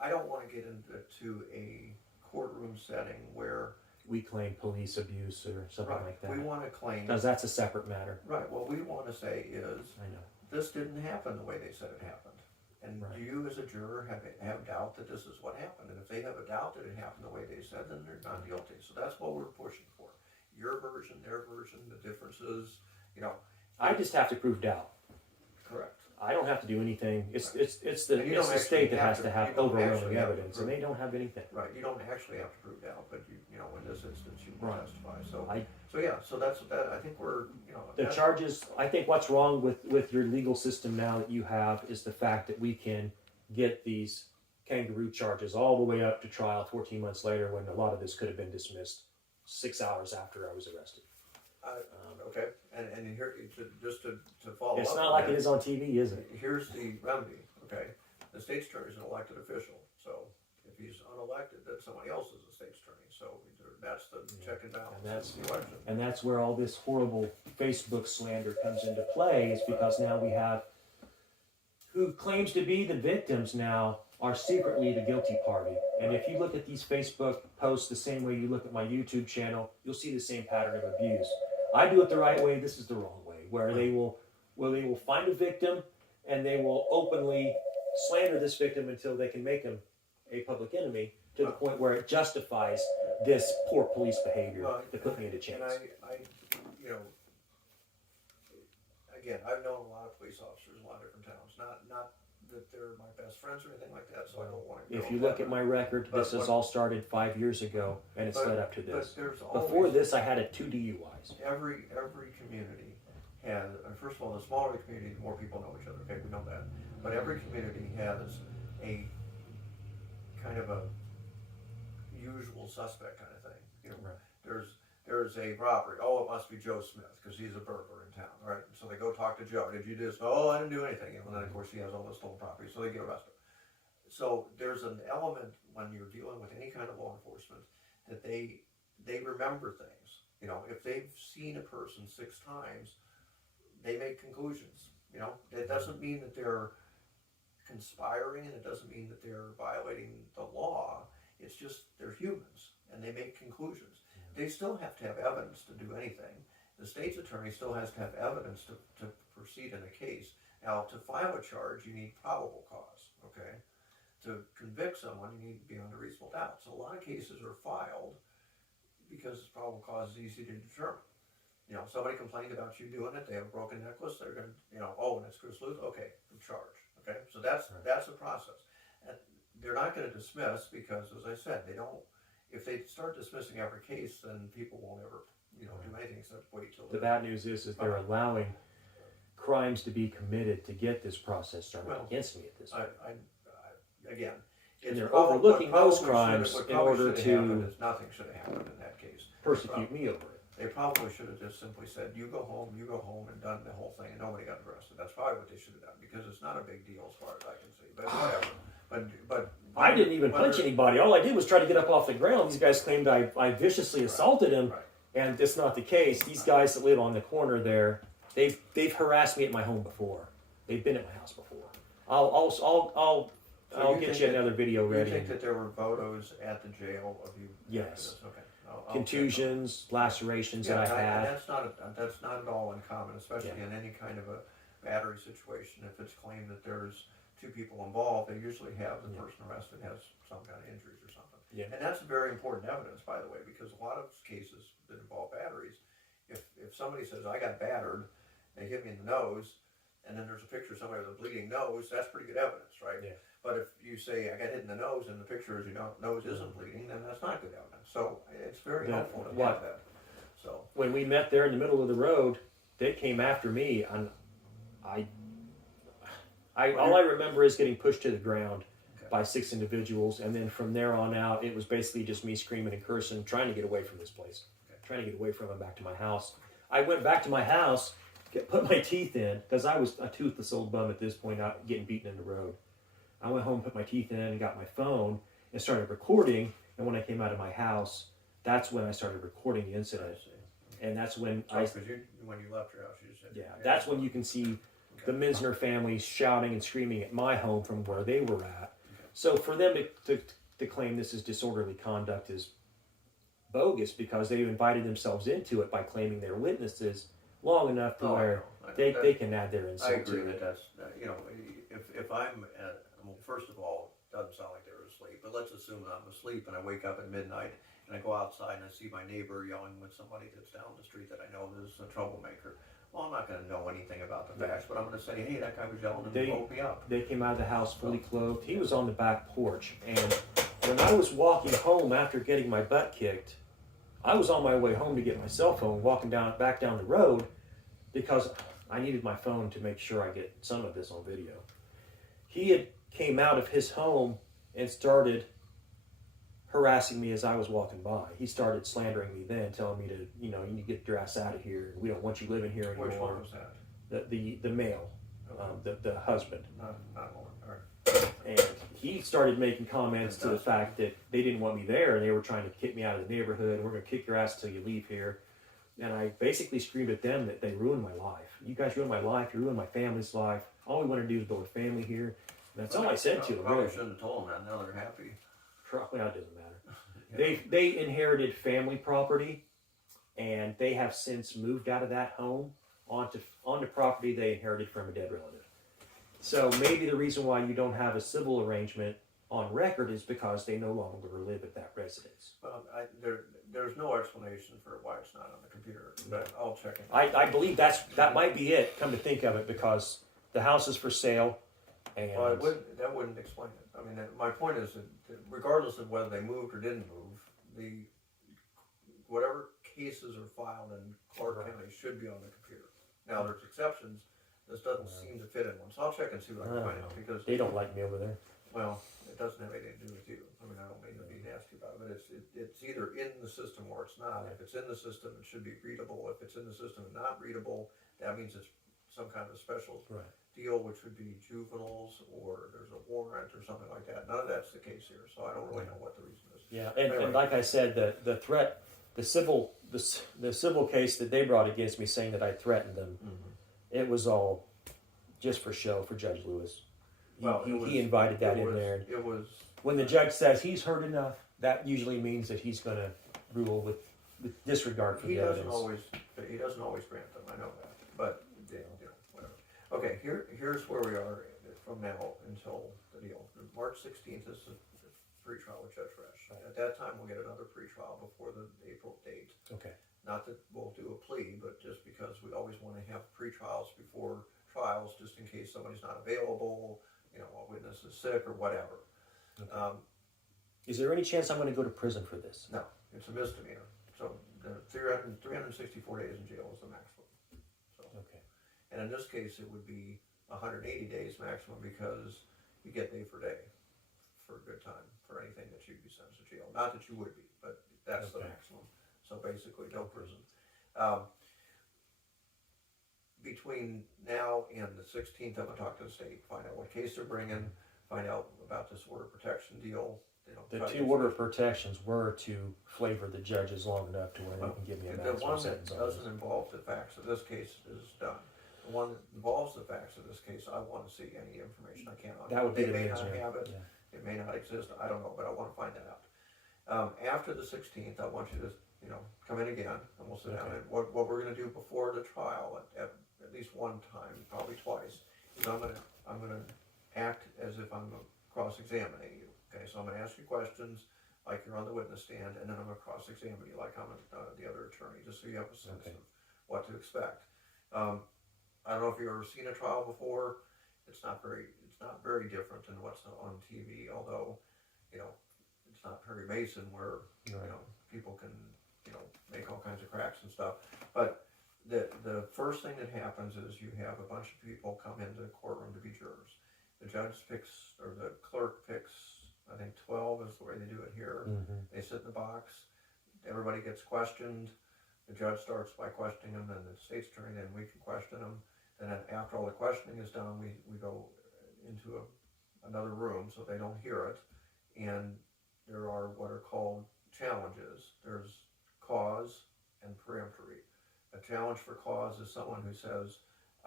I don't want to get into a courtroom setting where We claim police abuse or something like that. we want to claim. Because that's a separate matter. Right. What we want to say is I know. this didn't happen the way they said it happened. And Right. do you as a juror have doubt that this is what happened? And if they have a doubt that it happened the way they said, then they're not guilty. So that's what we're pushing for. Your version, their version, the differences, I just have to prove doubt. correct. I don't have to do anything. It's And you the don't state that actually has have to to- have you don't overwhelming actually have to evidence, prove and they don't have anything. Right. You don't actually have to prove doubt, but in this instance, you can Right. testify. I- So that's that. I think we're, The charges, I think what's wrong with your legal system now that you have is the fact that we can get these kangaroo charges all the way up to trial 14 months later when a lot of this could have been dismissed 6 hours after I was arrested. Okay, and here, just to follow up. It's not on like that, it is on TV, is it? Here's the remedy, okay? The state's attorney is an elected official, so if he's unelected, then somebody else is the state's attorney. So that's the check and balance. And that's- of the election. And that's where all this horrible Facebook slander comes into play, is because now we have who claims to be the victims now are secretly the guilty party. And if you look at these Facebook posts the same way you look at my YouTube channel, you'll see the same pattern of abuse. I do it the right way, this is the wrong way, where they will find a victim and they will openly slander this victim until they can make him a public enemy to the point where it justifies this poor police behavior Well, that put me into chains. And you know, again, I've known a lot of police officers in a lot of different towns. Not that they're my best friends or anything like that, so I don't want to. If you look at my record, this has all started 5 years ago, and it's led up to this. Before this, I had 2 DUIs. Every community has, first of all, the smaller the community, the more people know each other. Okay, we know that. But every community has a kind of a usual suspect kind of thing. You know, Right. there's a robbery. Oh, it must be Joe Smith because he's a burglar in town, right? So they go talk to Joe. Did you do this? Oh, I didn't do anything. And then of course he has all this stolen property, so they get arrested. So there's an element when you're dealing with any kind of law enforcement that they remember things. You know, if they've seen a person 6 times, they make conclusions. You know, it doesn't mean that they're conspiring, and it doesn't mean that they're violating the law. It's just they're humans, and they make conclusions. They still have to have evidence to do anything. The state's attorney still has to have evidence to proceed in a case. Now, to file a charge, you need probable cause, okay? To convict someone, you need to be under reasonable doubt. So a lot of cases are filed because probable cause is easy to determine. You know, somebody complained about you doing it, they have a broken necklace, they're going to, you know, oh, and it's Chris Luth, okay, charge, okay? So that's the process. And they're not going to dismiss because, as I said, they don't, if they start dismissing every case, then people won't ever, you know, do anything except wait till The bad news is they're allowing crimes to be committed to get this process started against me at this point. Again, and they're overlooking those crimes in order to nothing should have happened in that case. persecute me over it. They probably should have just simply said, you go home, and done the whole thing, and nobody got arrested. That's probably what they should have done, because it's not a big deal as far as I can see, but whatever. But I didn't even punch anybody. All I did was try to get up off the ground. These guys claimed I viciously assaulted him, and that's not the case. These guys that live on the corner there, they've harassed me at my home before. They've been at my house before. I'll get you another video ready. You think that there were photos at the jail of you? Yes. Okay. Contusions, lacerations that I had. That's not at all uncommon, especially in any kind of a battery situation. If it's claimed that there's 2 people involved, they usually have the person arrested has some kind of injuries or something. Yeah. And that's very important evidence, by the way, because a lot of cases that involve batteries, if somebody says, I got battered, they hit me in the nose, and then there's a picture of somebody with a bleeding nose, that's pretty good evidence, right? Yeah. But if you say, I got hit in the nose, and the picture is your nose isn't bleeding, then that's not good evidence. So it's very helpful to have that. So when we met there in the middle of the road, they came after me, and all I remember is getting pushed to the ground by 6 individuals, and then from there on out, it was basically just me screaming and cursing, trying to get away from this place, trying to get away from them back to my house. I went back to my house, put my teeth in, because I was a toothless old bum at this point, out getting beaten in the road. I went home, put my teeth in, and got my phone, and started recording, and when I came out of my house, that's when I started recording the incident. And that's when when you left your house, you just said... Yeah, that's when you can see the Misner family shouting and screaming at my home from where they were at. So for them to claim this is disorderly conduct is bogus, because they've invited themselves into it by claiming they're witnesses long enough to where they can add their insult to it. I agree that that's, you know, if I'm at, well, first of all, it doesn't sound like they were asleep, but let's assume that I'm asleep and I wake up at midnight and I go outside and I see my neighbor yelling with somebody that's down the street that I know is a troublemaker. Well, I'm not going to know anything about the facts, but I'm going to say, hey, that guy was yelling and woke me up. They came out of the house fully clothed. He was on the back porch, and when I was walking home after getting my butt kicked, I was on my way home to get my cell phone, walking back down the road, because I needed my phone to make sure I get some of this on video. He had came out of his home and started harassing me as I was walking by. He started slandering me then, telling me to, you know, you need to get your ass out of here. We don't want you living here anymore. Which one was that? The male, the husband. Not one. All right. And he started making comments to the fact that they didn't want me there, and they were trying to kick me out of the neighborhood, and we're going to kick your ass till you leave here. And I basically screamed at them that they ruined my life. You guys ruined my life. You ruined my family's life. All we want to do is build a family here. And that's all I said to them. Probably shouldn't have told them that. Now they're happy. Probably, it doesn't matter. They inherited family property, and they have since moved out of that home onto property they inherited from a dead relative. So maybe the reason why you don't have a civil arrangement on record is because they no longer live at that residence. Well, there's no explanation for why it's not on the computer, but I'll check it. I believe that might be it, come to think of it, because the house is for sale, and Well, that wouldn't explain it. I mean, my point is that regardless of whether they moved or didn't move, whatever cases are filed in Clark County should be on the computer. Now, there's exceptions. This doesn't seem to fit in one, so I'll check and see what I can find out, because they don't like me over there. well, it doesn't have anything to do with you. I mean, I don't mean to be nasty about it, but it's either in the system or it's not. If it's in the system, it should be readable. If it's in the system and not readable, that means it's some kind of special deal, which would be juveniles, or there's a warrant or something like that. None of that's the case here, so I don't really know what the reason is. Yeah, and like I said, the threat, the civil case that they brought against me, saying that I threatened them, it was all just for show for Judge Lewis. He invited that in there. It was when the judge says he's heard enough, that usually means that he's going to rule with disregard for the evidence. He doesn't always grant them. I know that, but whatever. Okay, here's where we are from now until the deal. March 16th is the pretrial with Judge Resch. At that time, we'll get another pretrial before the April date. Okay. Not that we'll do a plea, but just because we always want to have pretrials before trials, just in case somebody's not available, a witness is sick or whatever. Okay. Is there any chance I'm going to go to prison for this? No, it's a misdemeanor. So the 364 days in jail is the maximum. So, okay. And in this case, it would be 180 days maximum, because you get day for day for a good time for anything that you'd be sentenced to jail. Not that you would be, but that's the maximum. So basically, no prison. Between now and the 16th, I'm going to talk to the state, find out what case they're bringing, find out about this order of protection deal. The two order of protections were to flavor the judges long enough to where they can give me a maximum sentence. The one that doesn't involve the facts of this case is done. The one that involves the facts of this case, I want to see any information I can on it. That would be They the may not answer. have it. Yeah. It may not exist. I don't know, but I want to find that out. After the 16th, I want you to come in again, and we'll sit down. And what we're going to do before the trial, at least one time, probably twice, is I'm going to act as if I'm cross-examining you. Okay, so I'm going to ask you questions like you're on the witness stand, and then I'm going to cross-examine you like I'm the other attorney, just so you have a sense of what to expect. I don't know if you've ever seen a trial before. It's not very different than what's on TV, although it's not Perry Mason where people can make all kinds of cracks and stuff. But the first thing that happens is you have a bunch of people come into the courtroom to be jurors. The judge picks, or the clerk picks, I think 12 is the way they do it here. They sit in the box. Everybody gets questioned. The judge starts by questioning them, and the state's attorney, then we can question them. And then after all the questioning is done, we go into another room so they don't hear it. And there are what are called challenges. There's cause and peremptory. A challenge for cause is someone who says,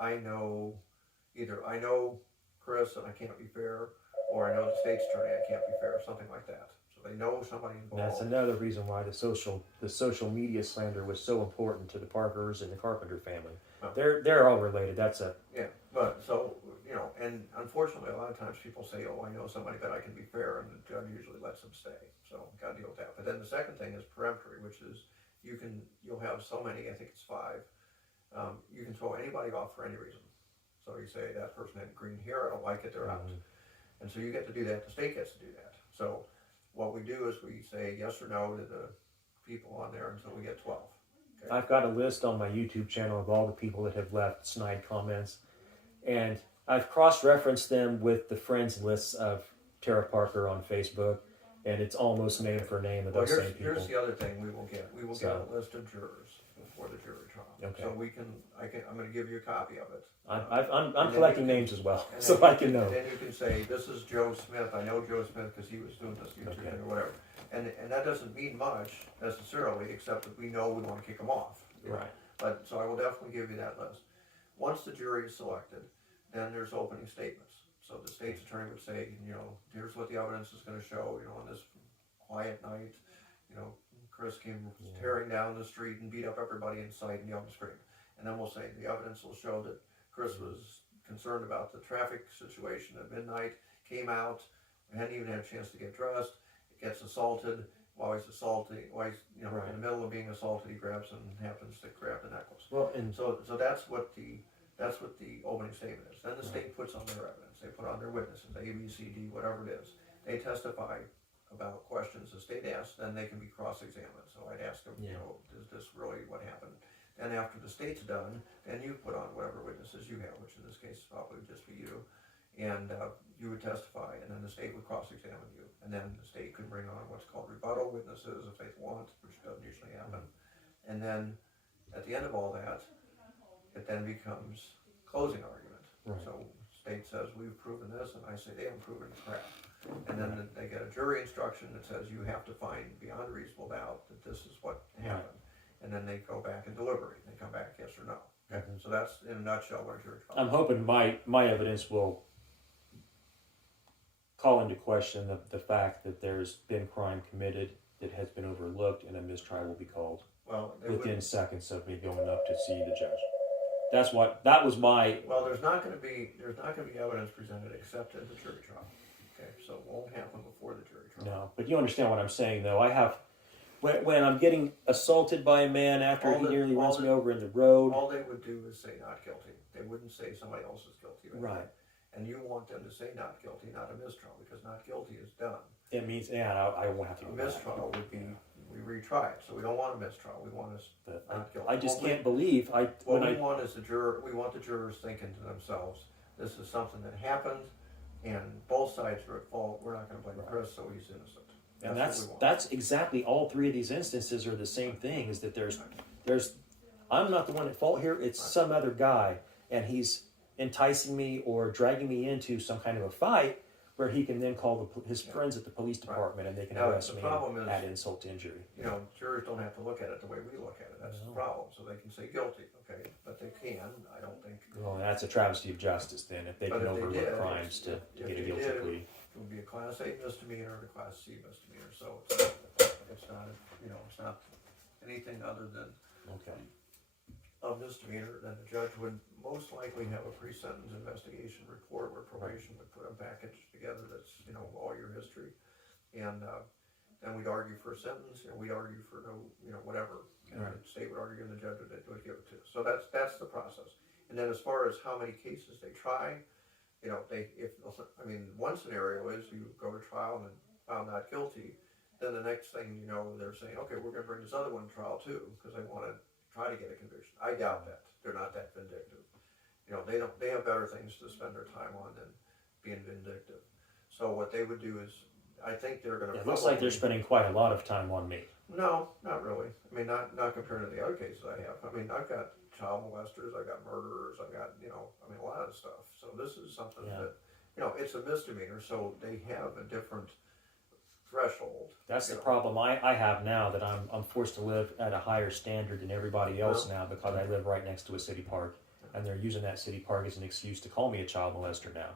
either I know Chris and I can't be fair, or I know the state's attorney, I can't be fair, something like that. So they know somebody involved. That's another reason why the social media slander was so important to the Parkers and the Carpenter family. They're all related. But so and unfortunately, a lot of times people say, "Oh, I know somebody that I can be fair," and the judge usually lets them stay. So got to deal with that. But then the second thing is peremptory, which is you'll have so many. I think it's 5. You can throw anybody off for any reason. So you say that person had green hair, I don't like it, they're out. And so you get to do that. The state gets to do that. So what we do is we say yes or no to the people on there until we get 12. Okay? I've got a list on my YouTube channel of all the people that have left snide comments, and I've cross-referenced them with the friends lists of Tara Parker on Facebook, and it's almost name for name of those same people. Here's the other thing we will get. We will get a list of jurors before the jury trial. Okay. So I'm going to give you a copy of it. I'm collecting names as well, so I can know. And then you can say, this is Joe Smith. I know Joe Smith because he was doing this YouTube thing or whatever. And that doesn't mean much necessarily, except that we know we want to kick them off. Right. But so I will definitely give you that list. Once the jury is selected, then there's opening statements. So the state's attorney would say, here's what the evidence is going to show. On this quiet night, Chris came tearing down the street and beat up everybody in sight and yelled and screamed. And then we'll say the evidence will show that Chris was concerned about the traffic situation at midnight, came out, hadn't even had a chance to get dressed. It gets assaulted. While he's assaulting, while he's in the middle of being assaulted, he grabs and happens to grab the necklace. Well, and So that's what the opening statement is. Then the state puts on their evidence. They put on their witnesses, A, B, C, D, whatever it is. They testify about questions the state asks. Then they can be cross-examined. So I'd ask them, is this really what happened? And after the state's done, then you put on whatever witnesses you have, which in this case is probably just be you. And you would testify, and then the state would cross-examine you. And then the state could bring on what's called rebuttal witnesses if they want, which doesn't usually happen. And then at the end of all that, it then becomes closing argument. Right. So state says, we've proven this, and I say, they haven't proven crap. And then they get a jury instruction that says you have to find beyond reasonable doubt that this is what happened. And then they go back and deliberate. They come back yes or no. Okay. So that's in a nutshell our jury trial. I'm hoping my evidence will call into question the fact that there's been crime committed that has been overlooked, and a mistrial will be called within seconds of me going up to see the judge. That was my. Well, there's not going to be evidence presented except at the jury trial. Okay, so it won't happen before the jury trial. No, but you understand what I'm saying, though. I have when I'm getting assaulted by a man after he nearly runs me over in the road. All they would do is say not guilty. They wouldn't say somebody else is guilty. Right. And you want them to say not guilty, not a mistrial, because not guilty is done. It means, I won't have to. A mistrial would be we retry it, so we don't want a mistrial. We want not guilty. I just can't believe what we want is the juror. We want the jurors thinking to themselves, "This is something that happened, and both sides are at fault. We're not going to blame Chris, so he's innocent." And that's exactly all three of these instances are the same thing. Is that there's I'm not the one at fault here. It's some other guy, and he's enticing me or dragging me into some kind of a fight where he can then call his friends at the police department and they can arrest me and add insult to injury. Jurors don't have to look at it the way we look at it. That's the problem. So they can say guilty, okay, but they can. I don't think. Well, that's a travesty of justice then, if they can overlook crimes to get a guilty plea. It would be a Class A misdemeanor or a Class C misdemeanor. So it's not it's not anything other than a misdemeanor. Then the judge would most likely have a pre-sentence investigation report where probation would put a package together that's all your history, and then we'd argue for a sentence, and we'd argue for no whatever, and the state would argue, and the judge would give it to us. So that's the process. And then as far as how many cases they try, one scenario is you go to trial and found not guilty, then the next thing they're saying, okay, we're going to bring this other one to trial too because they want to try to get a conviction. I doubt that. They're not that vindictive. They have better things to spend their time on than being vindictive. So what they would do is, I think they're going to. It looks like they're spending quite a lot of time on me. No, not really. Not compared to the other cases I have. I've got child molesters, I've got murderers, I've got a lot of stuff. So this is something that it's a misdemeanor, so they have a different threshold. That's the problem I have now, that I'm forced to live at a higher standard than everybody else now because I live right next to a city park, and they're using that city park as an excuse to call me a child molester now.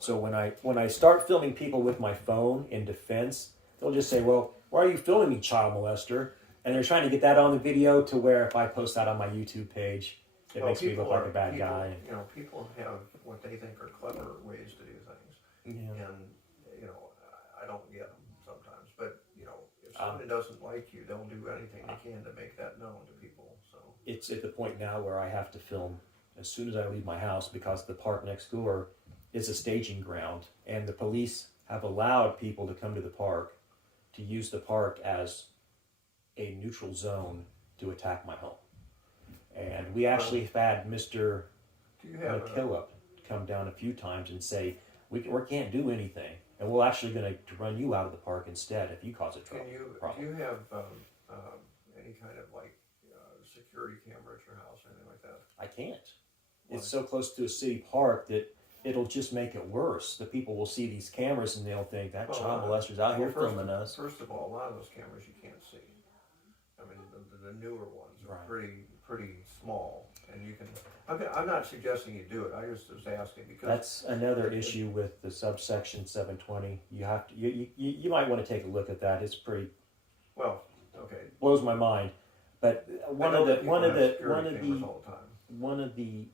So when I start filming people with my phone in defense, they'll just say, "Well, why are you filming me, child molester?" And they're trying to get that on the video to where if I post that on my YouTube page, it makes me look like a bad guy. People have what they think are clever ways to do things, and I don't get them sometimes. But if somebody doesn't like you, they'll do anything they can to make that known to people. So it's at the point now where I have to film as soon as I leave my house because the park next door is a staging ground, and the police have allowed people to come to the park to use the park as a neutral zone to attack my home. And we actually have had Mr. McKillop come down a few times and say, we can't do anything, and we're actually going to run you out of the park instead if you cause a problem. Do you have any kind of security camera at your house or anything like that? I can't. Why? It's so close to a city park that it'll just make it worse. The people will see these cameras and they'll think that child molester's out here filming us. First of all, a lot of those cameras you can't see. The newer ones are pretty small, and you can. I'm not suggesting you do it. I just was asking because that's another issue with the subsection 720. You have to. You might want to take a look at that. It's pretty. Well, okay. Blows my mind, but one of the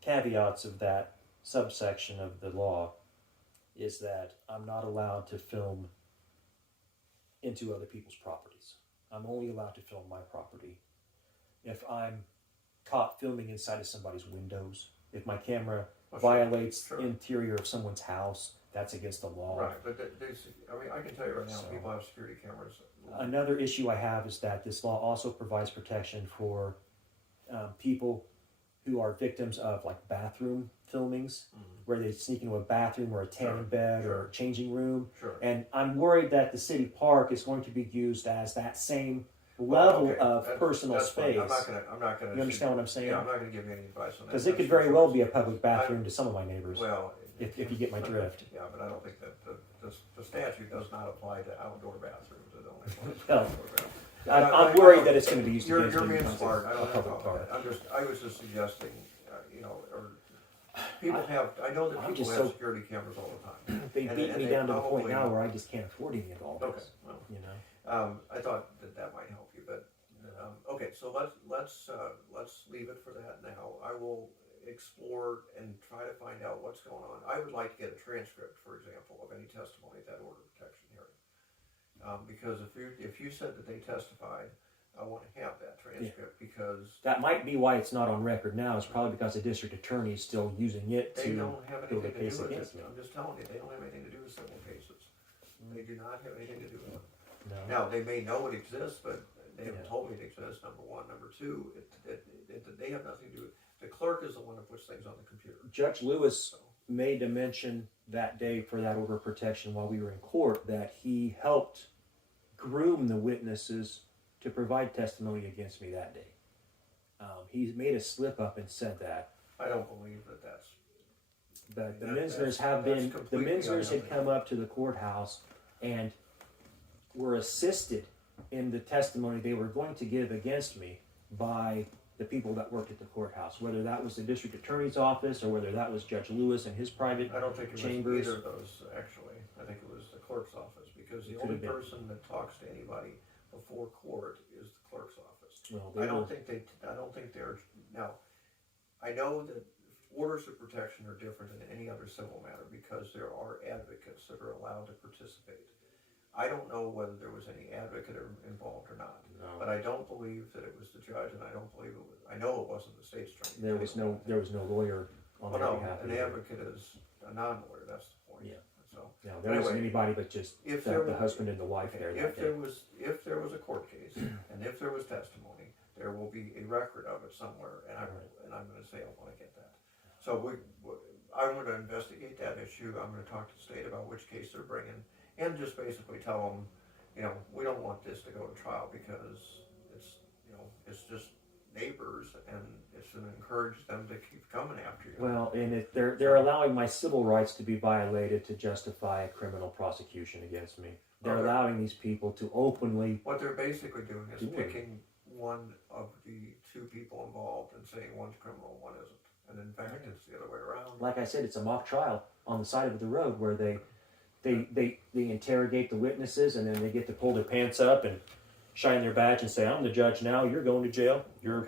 caveats of that subsection of the law is that I'm not allowed to film into other people's properties. I'm only allowed to film my property. If I'm caught filming inside of somebody's windows, if my camera violates interior of someone's house, that's against the law. Right, but I can tell you right now, people have security cameras. Another issue I have is that this law also provides protection for people who are victims of like bathroom filmings, where they sneak into a bathroom or a tanning bed or a changing room. And I'm worried that the city park is going to be used as that same level of personal space. I'm not gonna. You understand what I'm saying? Yeah, I'm not gonna give you any advice on that. Because it could very well be a public bathroom to some of my neighbors. Well, if you get my drift. Yeah, but I don't think that the statute does not apply to outdoor bathrooms. It only applies to Well, outdoor bathrooms. I'm worried that it's going to be used You're against me. being smart. I don't have a public problem with that. I was just suggesting, or people have. I know that people have security cameras all the time. They beat me down to the point now where I just can't afford any of all this. Okay, well, you know. I thought that might help you, but okay. So let's leave it for that now. I will explore and try to find out what's going on. I would like to get a transcript, for example, of any testimony at that order of protection hearing. Because if you said that they testified, I want to have that transcript because that might be why it's not on record now. It's probably because the district attorney is still using it to don't have build a anything to case do with against it. me. I'm just telling you, they don't have anything to do with civil cases. They do not have anything to do with it. No. Now they may know it exists, but they haven't Yeah. told me it exists. Number one, number two, they have nothing to do with it. The clerk is the one that puts things on the computer. Judge Lewis made a mention that day for that order of protection while we were in court that he helped groom the witnesses to provide testimony against me that day. He made a slip up and said that. I don't believe that that's. But the Minsners had come up to the courthouse and were assisted in the testimony they were going to give against me by the people that worked at the courthouse, whether that was the district attorney's office or whether that was Judge Lewis and his private chambers. I don't think it was either of those, actually. I think it was the clerk's office, because the only person that talks to anybody before court is the clerk's office. Well, I don't think they're, now, I know that orders of protection are different than any other civil matter because there are advocates that are allowed to participate. I don't know whether there was any advocate involved or not, but I don't believe that it was the judge, and I don't believe it was. I know it wasn't the state's attorney. There was no lawyer on their behalf. An advocate is a non-lawyer. That's the point. Yeah. So there wasn't anybody but just the husband and the wife there. If there was a court case and if there was testimony, there will be a record of it somewhere, and I'm going to say I want to get that. So I'm going to investigate that issue. I'm going to talk to the state about which case they're bringing. And just basically tell them, we don't want this to go to trial because it's just neighbors, and it's going to encourage them to keep coming after you. Well, and they're allowing my civil rights to be violated to justify a criminal prosecution against me. They're allowing these people to openly. What they're basically doing is picking one of the two people involved and saying one's criminal, one isn't. And in fact, it's the other way around. Like I said, it's a mock trial on the side of the road where they interrogate the witnesses, and then they get to pull their pants up and shine their badge and say, "I'm the judge now. You're going to jail. You're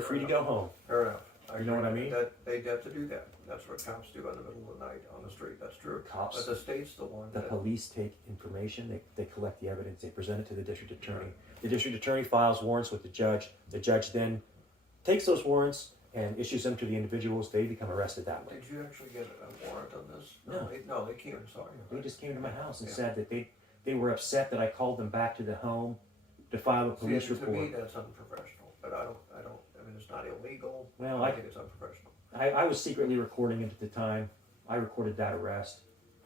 free to go home." Fair enough. You know what I mean? They have to do that. That's what cops do in the middle of the night on the street. That's true. Cops. But the state's the one. The police take information. They collect the evidence. They present it to the district attorney. Right. The district attorney files warrants with the judge. The judge then takes those warrants and issues them to the individuals. They become arrested that way. Did you actually get a warrant on this? No. They came and saw you. They just came to my house and said that they were upset that I called them back to the home to file a police report. To me, that's unprofessional. But I mean, it's not illegal. Well, I think it's unprofessional. I was secretly recording it at the time. I recorded that arrest,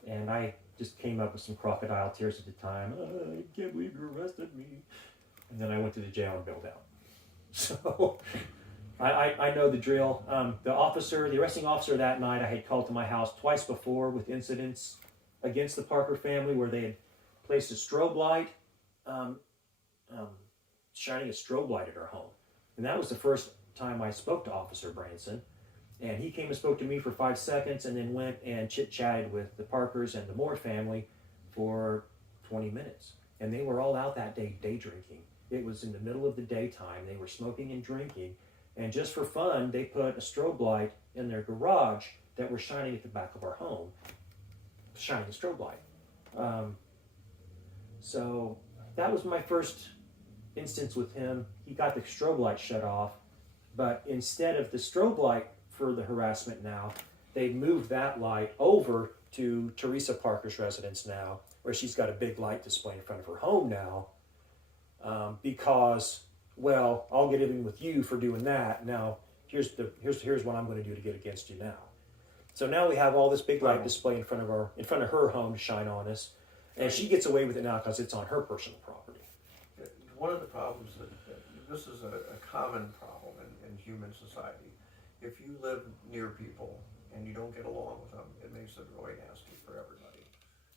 and I just came up with some crocodile tears at the time. I can't believe you arrested me. And then I went to the jail and bailed out. So I know the drill. The arresting officer that night, I had called to my house twice before with incidents against the Parker family where they had placed a strobe light, shining a strobe light at our home. And that was the first time I spoke to Officer Branson. And he came and spoke to me for 5 seconds and then went and chit-chatted with the Parkers and the Moore family for 20 minutes. And they were all out that day drinking. It was in the middle of the daytime. They were smoking and drinking. And just for fun, they put a strobe light in their garage that were shining at the back of our home. shining the strobe light. So that was my first instance with him. He got the strobe light shut off, but instead of the strobe light for the harassment now, they moved that light over to Teresa Parker's residence now, where she's got a big light display in front of her home now, because, well, I'll get even with you for doing that. Now, here's what I'm going to do to get against you now. So now we have all this big light display in front of her home to shine on us, and she gets away with it now because it's on her personal property. One of the problems that this is a common problem in human society. If you live near people and you don't get along with them, it makes it really nasty for everybody.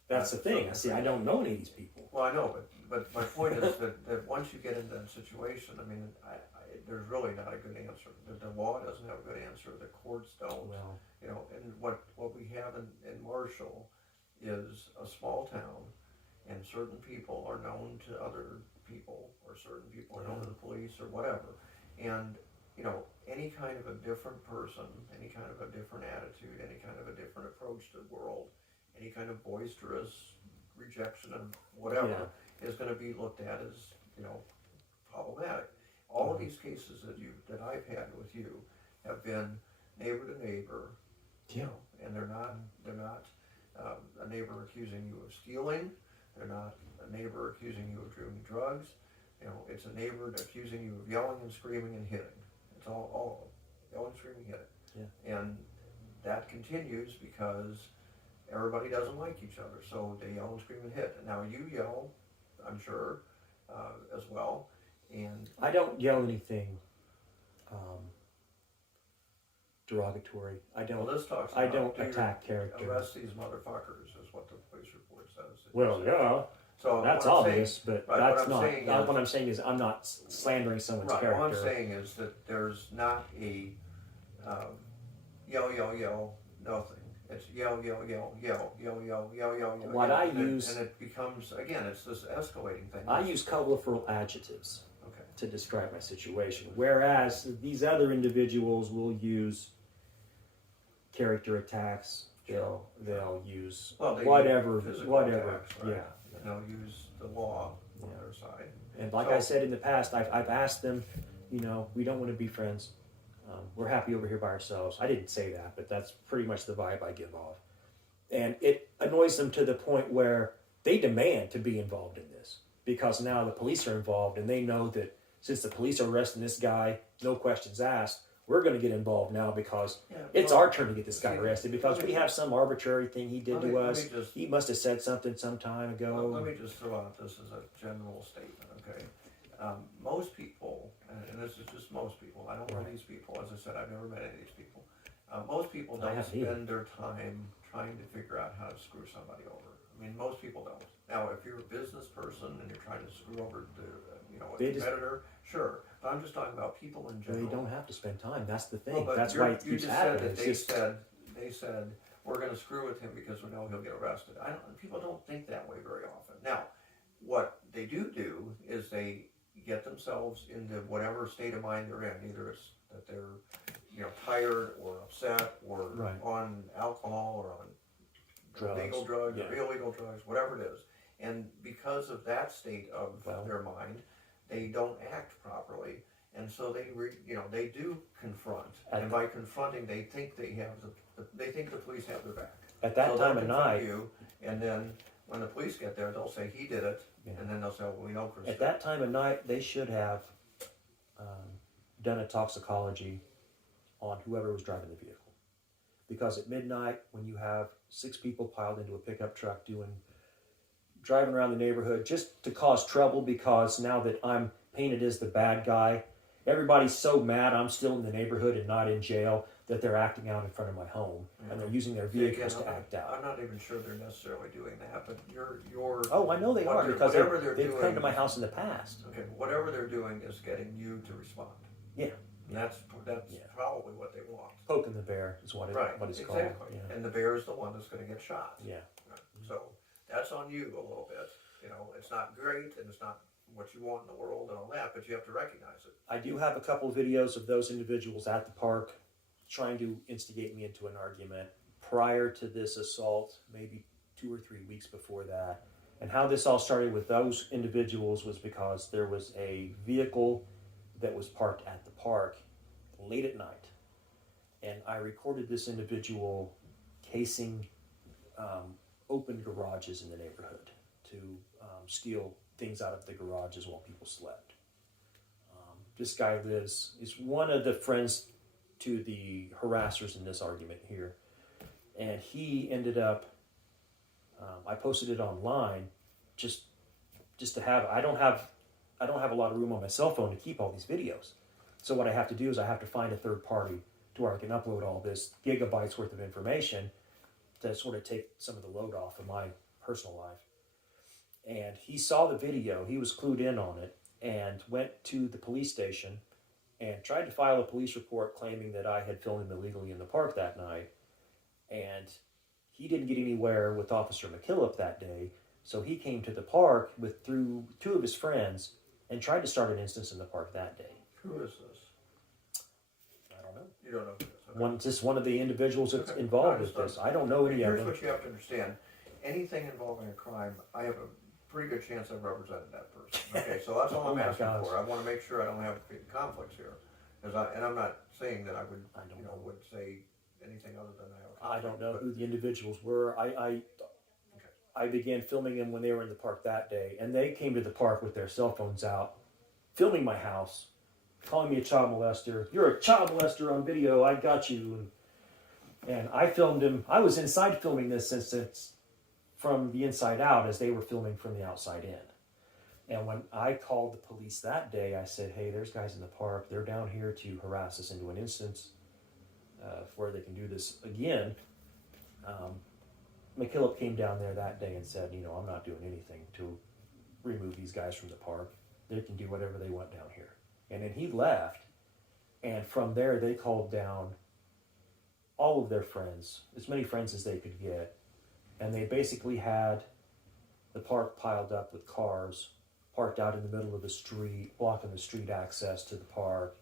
That's the thing. See, I don't know any of these people. Well, I know, but my point is that once you get into that situation, I mean, there's really not a good answer. The law doesn't have a good answer. The courts don't. Well, You know, and what we have in Marshall is a small town, and certain people are known to other people, or certain people are known to the police, or whatever. And, you know, any kind of a different person, any kind of a different attitude, any kind of a different approach to the world, any kind of boisterous rejection of whatever is going to be looked at as, you know, problematic. All of these cases that I've had with you have been neighbor to neighbor, you know, and they're not a neighbor accusing you of stealing. They're not a neighbor accusing you of doing drugs. You know, it's a neighbor accusing you of yelling and screaming and hitting. It's all of them. Yelling, screaming, hitting. Yeah. And that continues because everybody doesn't like each other, so they yell and scream and hit. And now you yell, I'm sure, as well. And I don't yell anything derogatory. I don't. well, this talks I about, don't attack character. arrest these motherfuckers is what the police report says. Well, yeah. So That's what I'm obvious, saying, but right, that's what I'm not. saying is- What I'm saying is, I'm not slandering someone's right, character. all I'm saying is that there's not a yell, yell, yell, nothing. It's yell, yell, yell, yell, yell, yell, yell, yell, yell. What yell, I and use- and it becomes, again, it's this escalating thing. I use colorful adjectives Okay. to describe my situation, whereas these other individuals will use character attacks. They'll use Well, they whatever, use physical whatever. attacks, right? Yeah. And they'll use the law on Yeah. their side. And like So- I said in the past, I've asked them, you know, we don't want to be friends. We're happy over here by ourselves. I didn't say that, but that's pretty much the vibe I give off. And it annoys them to the point where they demand to be involved in this, because now the police are involved and they know that since the police are arresting this guy, no questions asked, we're going to get involved now because it's our turn to get this guy arrested because we have some arbitrary thing he did to us. He must have said something some time ago. Let me just throw out this as a general statement, okay? Most people, and this is just most people, I don't know these people, as I said, I've never met any of these people. Most people I don't haven't either. spend their time trying to figure out how to screw somebody over. I mean, most people don't. Now, if you're a business person and you're trying to screw over a competitor, sure. But I'm just talking about people in general. They don't have to spend time. That's the thing. Well, but That's why it you keeps just happening. said that they said we're going to screw with him because we know he'll get arrested. People don't think that way very often. Now, what they do is they get themselves into whatever state of mind they're in. Either it's that they're tired or upset or on alcohol or on Drugs. legal drugs or illegal drugs, whatever it is. And because of that state of their mind, they don't act properly, and so they do confront. And by confronting, they think they have they think the police have their back. At that so time they'll of confront night, you, and then when the police get there, they'll say he did it, and then they'll say, well, we know for at that time of night, they should have done a toxicology on whoever was driving the vehicle, because at midnight, when you have 6 people piled into a pickup truck driving around the neighborhood just to cause trouble, because now that I'm painted as the bad guy, everybody's so mad I'm still in the neighborhood and not in jail that they're acting out in front of my home, and they're using their vehicles to act out. I'm not even sure they're necessarily doing that, but you're Oh, I know they are, because they've come to my house in the past. Okay, whatever they're doing is getting you to respond. Yeah. And that's probably what they want. Poking the bear is what it's called. Exactly. Yeah. And the bear is the one that's going to get shot. Yeah. Right. So that's on you a little bit. It's not great and it's not what you want in the world and all that, but you have to recognize it. I do have a couple of videos of those individuals at the park trying to instigate me into an argument prior to this assault, maybe 2 or 3 weeks before that. And how this all started with those individuals was because there was a vehicle that was parked at the park late at night. And I recorded this individual casing open garages in the neighborhood to steal things out of the garages while people slept. This guy is one of the friends to the harassers in this argument here. And he ended up, I posted it online just to have, I don't have a lot of room on my cell phone to keep all these videos. So what I have to do is I have to find a third party to where I can upload all this gigabytes worth of information to sort of take some of the load off of my personal life. And he saw the video, he was clued in on it, and went to the police station and tried to file a police report claiming that I had filmed him illegally in the park that night. And he didn't get anywhere with Officer McKillop that day, so he came to the park through 2 of his friends and tried to start an instance in the park that day. Who is this? I don't know. You don't know who this is? Just one of the individuals that's involved with this. I don't know any of Here's them. what you have to understand. Anything involving a crime, I have a pretty good chance I've represented that person. Okay, so that's all I'm asking for. I want to make sure I don't have conflicts here. And I'm not saying that I would, would say anything other than I have a conflict. I don't know who the individuals were. I began filming them when they were in the park that day, and they came to the park with their cell phones out, filming my house, calling me a child molester. You're a child molester on video. I got you. And I filmed him. I was inside filming this since it's from the inside out as they were filming from the outside in. And when I called the police that day, I said, hey, there's guys in the park. They're down here to harass us into an instance where they can do this again. McKillop came down there that day and said, I'm not doing anything to remove these guys from the park. They can do whatever they want down here. And then he left. And from there, they called down all of their friends, as many friends as they could get. And they basically had the park piled up with cars parked out in the middle of the street, blocking the street access to the park,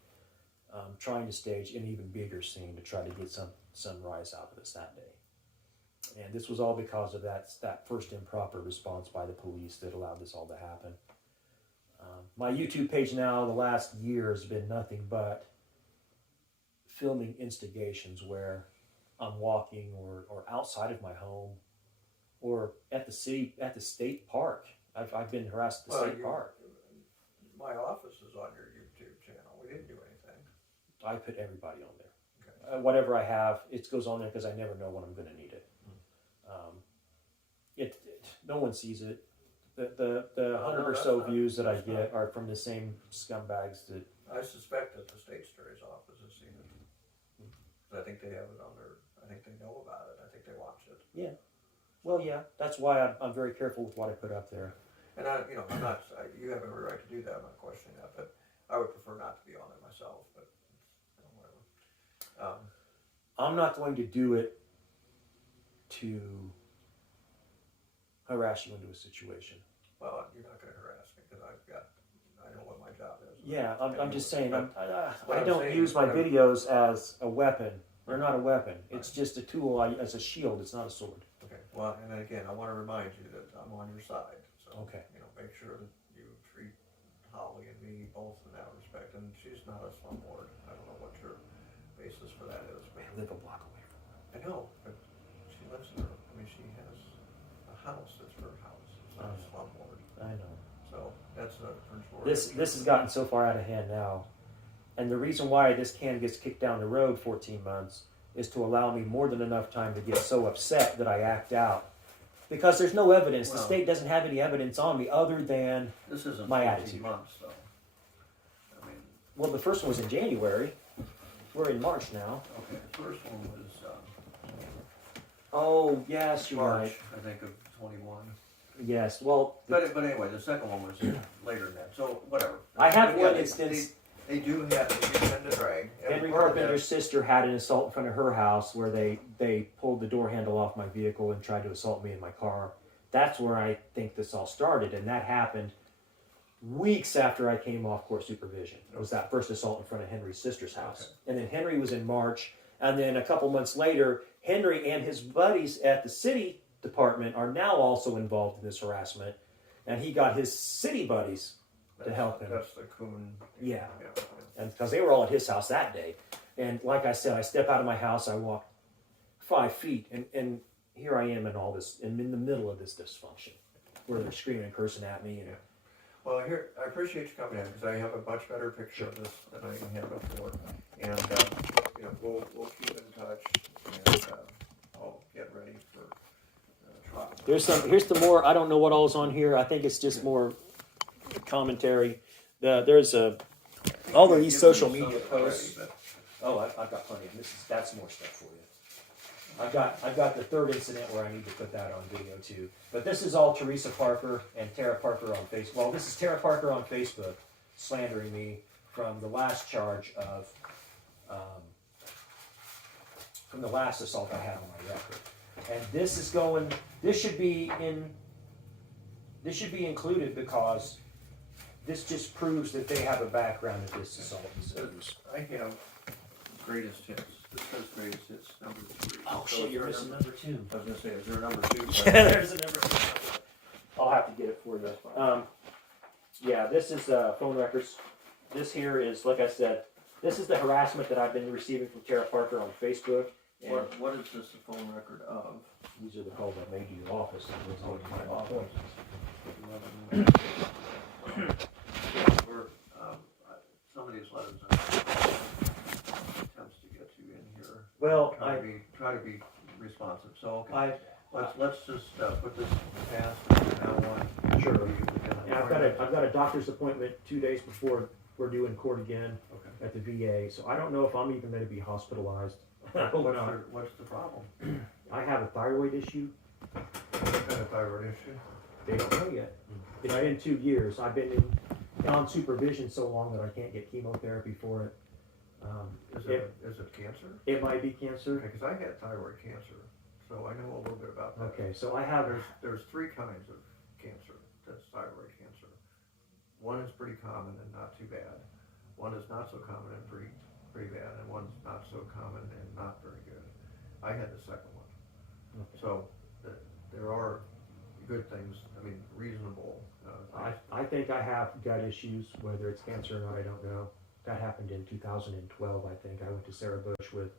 trying to stage an even bigger scene to try to get some rise out of us that day. And this was all because of that first improper response by the police that allowed this all to happen. My YouTube page now, the last year, has been nothing but filming instigations where I'm walking or outside of my home or at the state park. I've been harassed at the state park. My office is on your YouTube channel. We didn't do anything. I put everybody on there. Okay. Whatever I have, it goes on there because I never know when I'm going to need it. No one sees it. The 100 or so views that I get are from the same scumbags that. I suspect that the state attorney's office has seen it. I think they have it on their. I think they know about it. I think they watch it. Yeah. Well, yeah. That's why I'm very careful with what I put up there. And I'm not. You have every right to do that. I'm not questioning that, but I would prefer not to be on it myself. But whatever. I'm not going to do it to harass you into a situation. Well, you're not going to harass me because I know what my job is. Yeah, I'm just saying. I I'm don't saying use my videos as a weapon. They're not a weapon. It's just a tool as a shield. It's not a sword. Okay. Well, and again, I want to remind you that I'm on your side. So, okay. Make sure that you treat Holly and me both in that respect. And she's not a slumlord. I don't know what your basis for that is. I live a block away from her. I know, but she lives in her. She has a house. It's her house. It's not a slumlord. I know. So that's a for sure. This has gotten so far out of hand now, and the reason why this can gets kicked down the road 14 months is to allow me more than enough time to get so upset that I act out. Because there's no evidence. The state doesn't have any evidence on me other than this isn't my 14 attitude. months, though. I mean, well, the first one was in January. We're in March now. Okay, the first one was oh yes, you're March, right. I think, of 21. Yes, well, But anyway, the second one was later than that. So whatever. I have But one yeah, instance. They do have they tend to drag. Henry Part of Carpenter's sister had an assault in front of her house where they pulled the door handle off my vehicle and tried to assault me in my car. That's where I think this all started, and that happened weeks after I came off court supervision. It was that first assault in front of Henry's sister's house. Okay. And then Henry was in March, and then a couple months later, Henry and his buddies at the city department are now also involved in this harassment, and he got his city buddies to help him. That's the coon. Yeah. Yeah. And because they were all at his house that day. And like I said, I step out of my house, I walk 5 feet, and here I am in all this, and in the middle of this dysfunction, where they're screaming and cursing at me. And Well, here, I appreciate you coming in, because I have a much better picture of this than I had before. And, you know, we'll keep in touch, and I'll get ready for trial. here's the more, I don't know what all is on here. I think it's just more commentary. There's all of these social media posts. Oh, I've got plenty of this. That's more stuff for you. I've got the third incident where I need to put that on video too. But this is all Teresa Parker and Tara Parker on Facebook. Well, this is Tara Parker on Facebook slandering me from the last charge of from the last assault I had on my record. And this is going. This should be included because this just proves that they have a background of this assault. I have greatest hits. This says greatest hits number 3. Oh So shit, is you're there a missing number? number 2. I was going to say, is there a number 2? Yeah, there's a number 2. I'll have to get it for you. Yeah, this is phone records. This here is, like I said, this is the harassment that I've been receiving from Tara Parker on Facebook. And What is this a phone record of? these are the calls that made you to office. Oh, my office. We're, somebody's letters attempts to get you in here. Well, Try to be responsive. So I let's just put this past and now on. Sure. We can yeah, I've got a doctor's appointment 2 days before we're due in court again Okay. at the VA. So I don't know if I'm even going to be hospitalized. I hope not. What's the problem? I have a thyroid issue. What kind of thyroid issue? They don't know yet. It's been 2 years. I've been on supervision so long that I can't get chemotherapy for it. Is it cancer? It might be cancer. Because I had thyroid cancer, so I know a little bit about that. Okay, so I have. There's 3 kinds of cancer. That's thyroid cancer. One is pretty common and not too bad. One is not so common and pretty bad, and one's not so common and not very good. I had the second one. Okay. So there are good things. I mean, reasonable. I think I have gut issues, whether it's cancer or not, I don't know. That happened in 2012, I think. I went to Sarah Bush with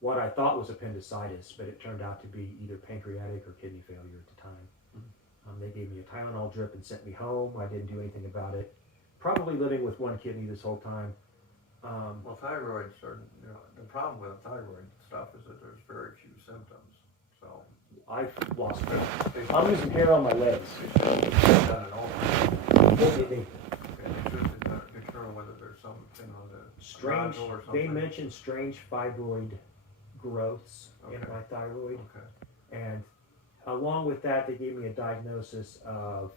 what I thought was appendicitis, but it turned out to be either pancreatic or kidney failure at the time. They gave me a Tylenol drip and sent me home. I didn't do anything about it. Probably living with one kidney this whole time. Well, thyroids are, the problem with thyroid stuff is that there's very few symptoms. So I've lost hair. I'm losing hair on my legs. they've done it all. Look at me. Determine whether there's some, Strange. nodule or They something. mentioned strange fibroid growths in Okay. my thyroid, Okay. and along with that, they gave me a diagnosis of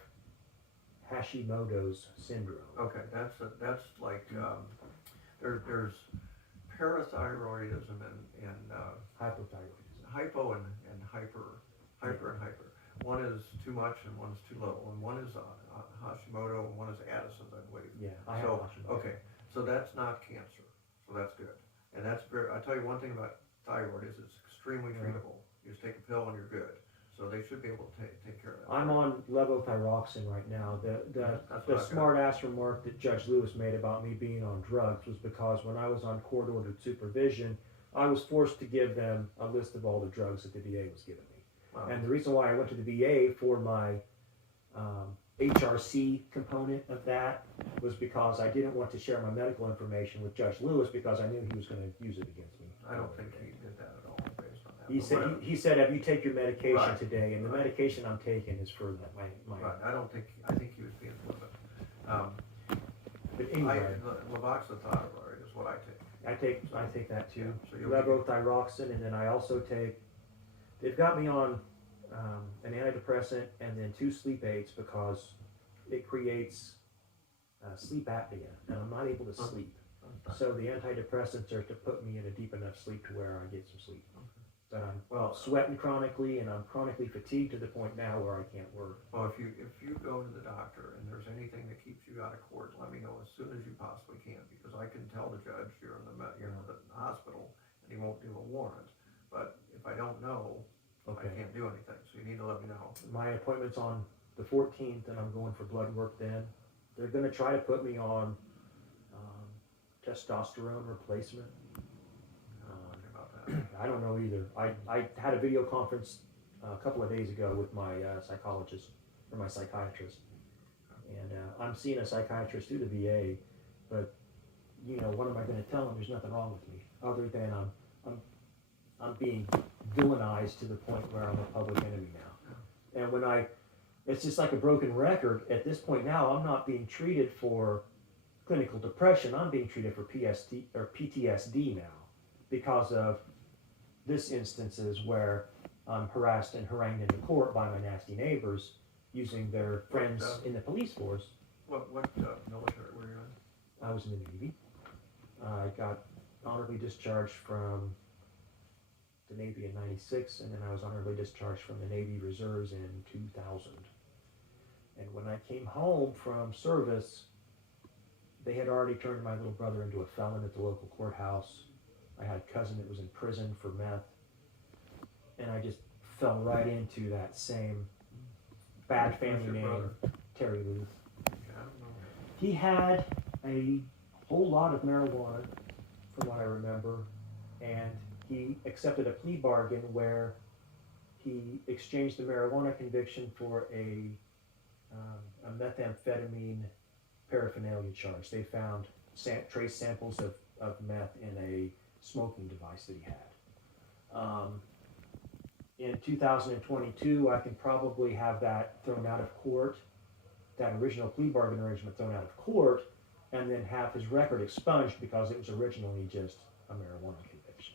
Hashimoto's syndrome. Okay, that's like there's parathyroidism and Hypothyroidism. hypo and hyper. One is too much and one is too little, and one is Hashimoto and one is Addison's, I believe. Yeah, I have So Hashimoto. okay, so that's not cancer, so that's good, and that's very. I tell you one thing about thyroid is it's extremely treatable. You just take a pill and you're good. So they should be able to take care of that. I'm on levothyroxine right now. The That's what I've smart ass remark that Judge Lewis made about me being on drugs was because when I was on court ordered supervision, I was forced to give them a list of all the drugs that the VA was giving me. Wow. And the reason why I went to the VA for my HRC component of that was because I didn't want to share my medical information with Judge Lewis because I knew he was going to use it against me. I don't think he did that at all based on that. He but said whatever. he said, "Have you take your medication Right. today?" And the Right. medication I'm taking is for my. Right, I think he was being flippant. But anyway, Levoxythyroid is what I take. I take that too. Yeah, so you'll Levothyroxine, and then I also take. They've got me on an antidepressant and then 2 sleep aids because it creates sleep apnea, and I'm not able to sleep. So the antidepressants are to put me in a deep enough sleep to where I get some sleep. But I'm sweating chronically, and I'm chronically fatigued to the point now where I can't work. Well, if you go to the doctor and there's anything that keeps you out of court, let me know as soon as you possibly can, because I can tell the judge you're in the hospital and he won't do a warrant. But if I don't know, Okay. I can't do anything, so you need to let me know. My appointment's on the 14th, and I'm going for blood work then. They're gonna try to put me on testosterone replacement. Nothing about that. I don't know either. I had a video conference a couple of days ago with my psychologist, or my psychiatrist. And I'm seeing a psychiatrist through the VA, but, you know, what am I gonna tell him? There's nothing wrong with me, other than I'm being villainized to the point where I'm a public enemy now. And it's just like a broken record. At this point now, I'm not being treated for clinical depression. I'm being treated for PTSD now because of this instances where I'm harassed and harangued into court by my nasty neighbors using their friends in the police force. What military were you in? I was in the Navy. I got honorably discharged from the Navy in '96, and then I was honorably discharged from the Navy Reserves in 2000. And when I came home from service, they had already turned my little brother into a felon at the local courthouse. I had a cousin that was in prison for meth, and I just fell right into that same bad family name, brother? Terry Luth. Yeah, I don't know. He had a whole lot of marijuana, from what I remember, and he accepted a plea bargain where he exchanged the marijuana conviction for a methamphetamine paraphernalia charge. They found trace samples of meth in a smoking device that he had. In 2022, I can probably have that thrown out of court, that original plea bargain arrangement thrown out of court, and then have his record expunged because it was originally just a marijuana conviction.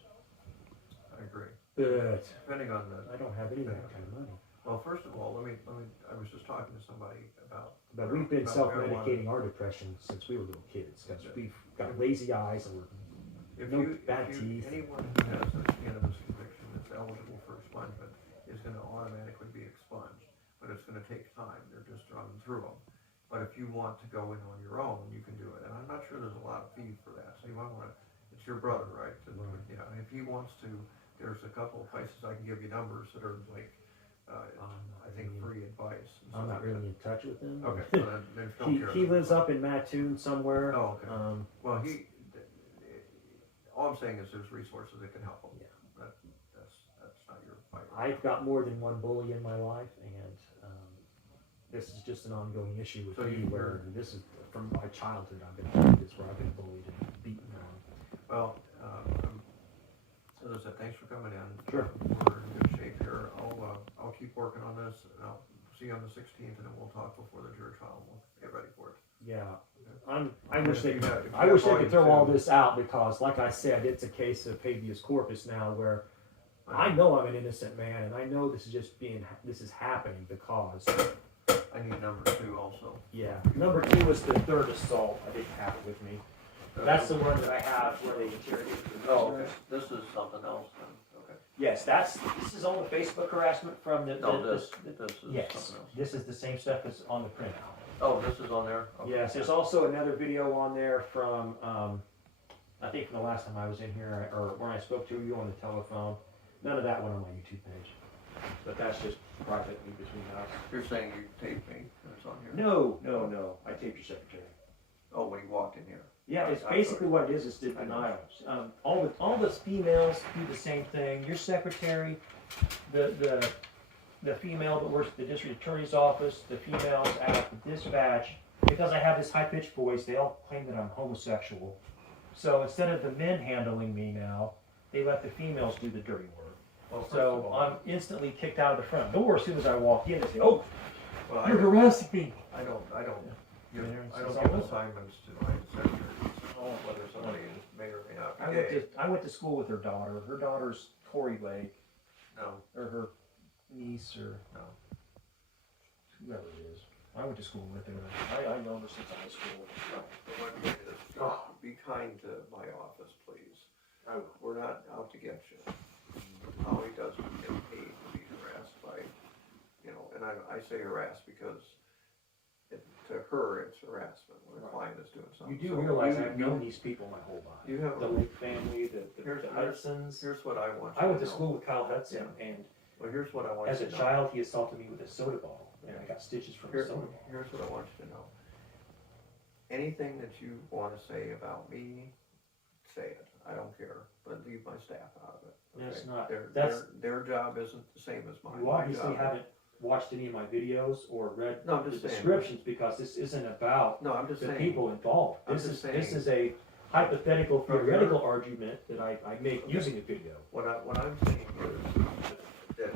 I agree. But Depending on the, I don't have any of that kind of money. well, first of all, I was just talking to somebody about. But we've been about self-medicating marijuana. our depression since we were little kids, because we've got lazy eyes and we're bad teeth. Anyone who has a cannabis conviction that's eligible for expungement is gonna automatically be expunged, but it's gonna take time, they're just running through them. But if you want to go in on your own, you can do it, and I'm not sure there's a lot of fee for that, so you might wanna, it's your brother, right? Right. Yeah, and if he wants to, there's a couple of places I can give you numbers that are like, I think free advice. and I'm not stuff like really in touch with him. that. Okay, so then don't care. He lives up in Mattoon somewhere. Oh, okay. Well, all I'm saying is there's resources that can help him. Yeah. That's not your fight. I've got more than one bully in my life, and this is just an ongoing issue with So me, you're- where this is from my childhood. I've been like this, where I've been bullied and beaten on. Well, as I said, thanks for coming in. Sure. We're in good shape here. I'll keep working on this, and I'll see you on the 16th, and then we'll talk before the jury trial. We'll get ready for it. Yeah, I wish If they you could. have- if you I have wish they could volume throw all two- this out, because, like I said, it's a case of habeas corpus now, where I know I'm an innocent man, and I know this is happening because. I need number 2 also. Yeah, number 2 was the third assault. I didn't have it with me. That's the one that I have where they interrogated the Oh, prisoners. okay. This is something else then. Okay. Yes, this is all the Facebook harassment from the. No, this is Yes, something else. this is the same stuff that's on the printout. Oh, this is on there? Okay. Yes, there's also another video on there from, I think from the last time I was in here, or when I spoke to you on the telephone. None of that went on my YouTube page. But that's just privately between us. You're saying you taped me, and it's on here? No, I taped your secretary. Oh, when you walked in here? Yeah, it's I'm basically sorry. what it is the denials. All the females do the same thing. Your secretary, the female that works at the district attorney's office, the females at the dispatch, because I have this high-pitched voice, they all claim that I'm homosexual. So instead of the men handling me now, they let the females do the dirty work. Well, first of So all, I'm instantly kicked out of the front door as soon as I walk in. They say, "Oh, well, you're harassing me." I don't Yeah. give, Yeah, I don't it's give all- assignments to my secretaries, whether somebody may or may not be gay. I went to school with her daughter. Her daughter's Corey Lake, No, or her niece, or no. whoever it is. I went to school with her. I know her since high school. But what I'm saying is, be kind to my office, please. We're not out to get you. Holly doesn't get paid to be harassed by, and I say harassed because to her, it's harassment when a client is doing You something. do So realize I've known these people my whole life. You have, The Lake family, the Here's- Hudsons. here's what I want you to know. I went to school with Kyle Hudson, and Well, here's what I want As you a to know. child, he assaulted me with a soda bottle, and I got stitches from a soda bottle. Here's what I want you to know. Anything that you want to say about me, say it. I don't care, but leave my staff out of it. Okay? It's not. Their job isn't the same as mine. You obviously haven't watched any of my videos or read No, I'm the just saying. descriptions, because this isn't about No, I'm just the saying. people involved. I'm This just is saying. a hypothetical, From theoretical argument that I make Okay. using a video. What I'm saying is that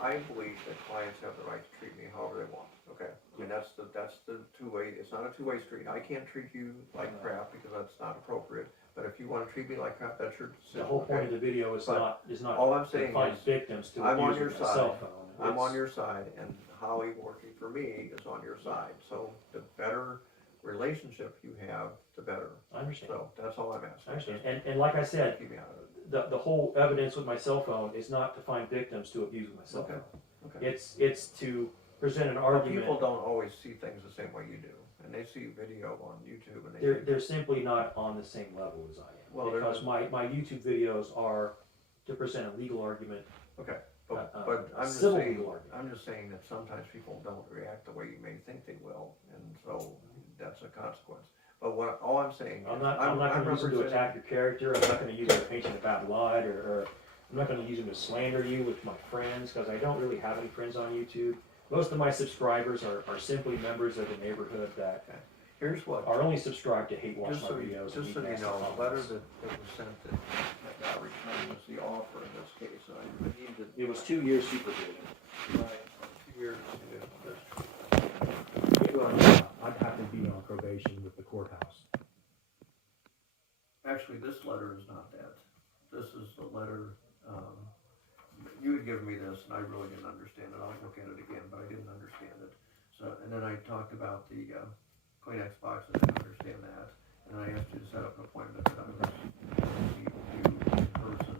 I believe that clients have the right to treat me however they want. Okay, I mean that's the two-way. It's not a two-way street. I can't treat you like crap because that's not appropriate. But if you want to treat me like crap, that's your decision. The whole point of the video is But not all I'm to saying find is victims to I'm on abuse your with my side. cell phone. I'm on your side, and Holly working for me is on your side. So the better relationship you have, the better. I understand. So that's all I'm asking. I understand. And like I said, Keep me out of it. the whole evidence with my cell phone is not to find victims to abuse with my cell Okay. phone. Okay. It's to present an But argument. people don't always see things the same way you do, and they see video on YouTube, and they They're simply not on the same level as I am. Well, because my YouTube videos are to present a legal argument. okay. But a I'm just civil saying, legal argument. I'm just saying that sometimes people don't react the way you may think they will, and so that's a consequence. But all I'm saying, I'm is not going to use them to representing- attack your character. I'm not going to use them to paint you in a bad light, or I'm not going to use them to slander you with my friends, because I don't really have any friends on YouTube. Most of my subscribers are simply members of the neighborhood that Here's what. are only subscribed to hate watch Just my so videos. you know, the letter that was sent that got returned was the offer in this case. I need to. It was 2 years supervision. Right, 2 years to do this. I'd have to be on probation with the courthouse. Actually, this letter is not that. This is the letter, you had given me this, and I really didn't understand it. I'll look at it again, but I didn't understand it. So, and then I talked about the Kleenex box, I didn't understand that. And I asked you to set up an appointment that I was see you in person.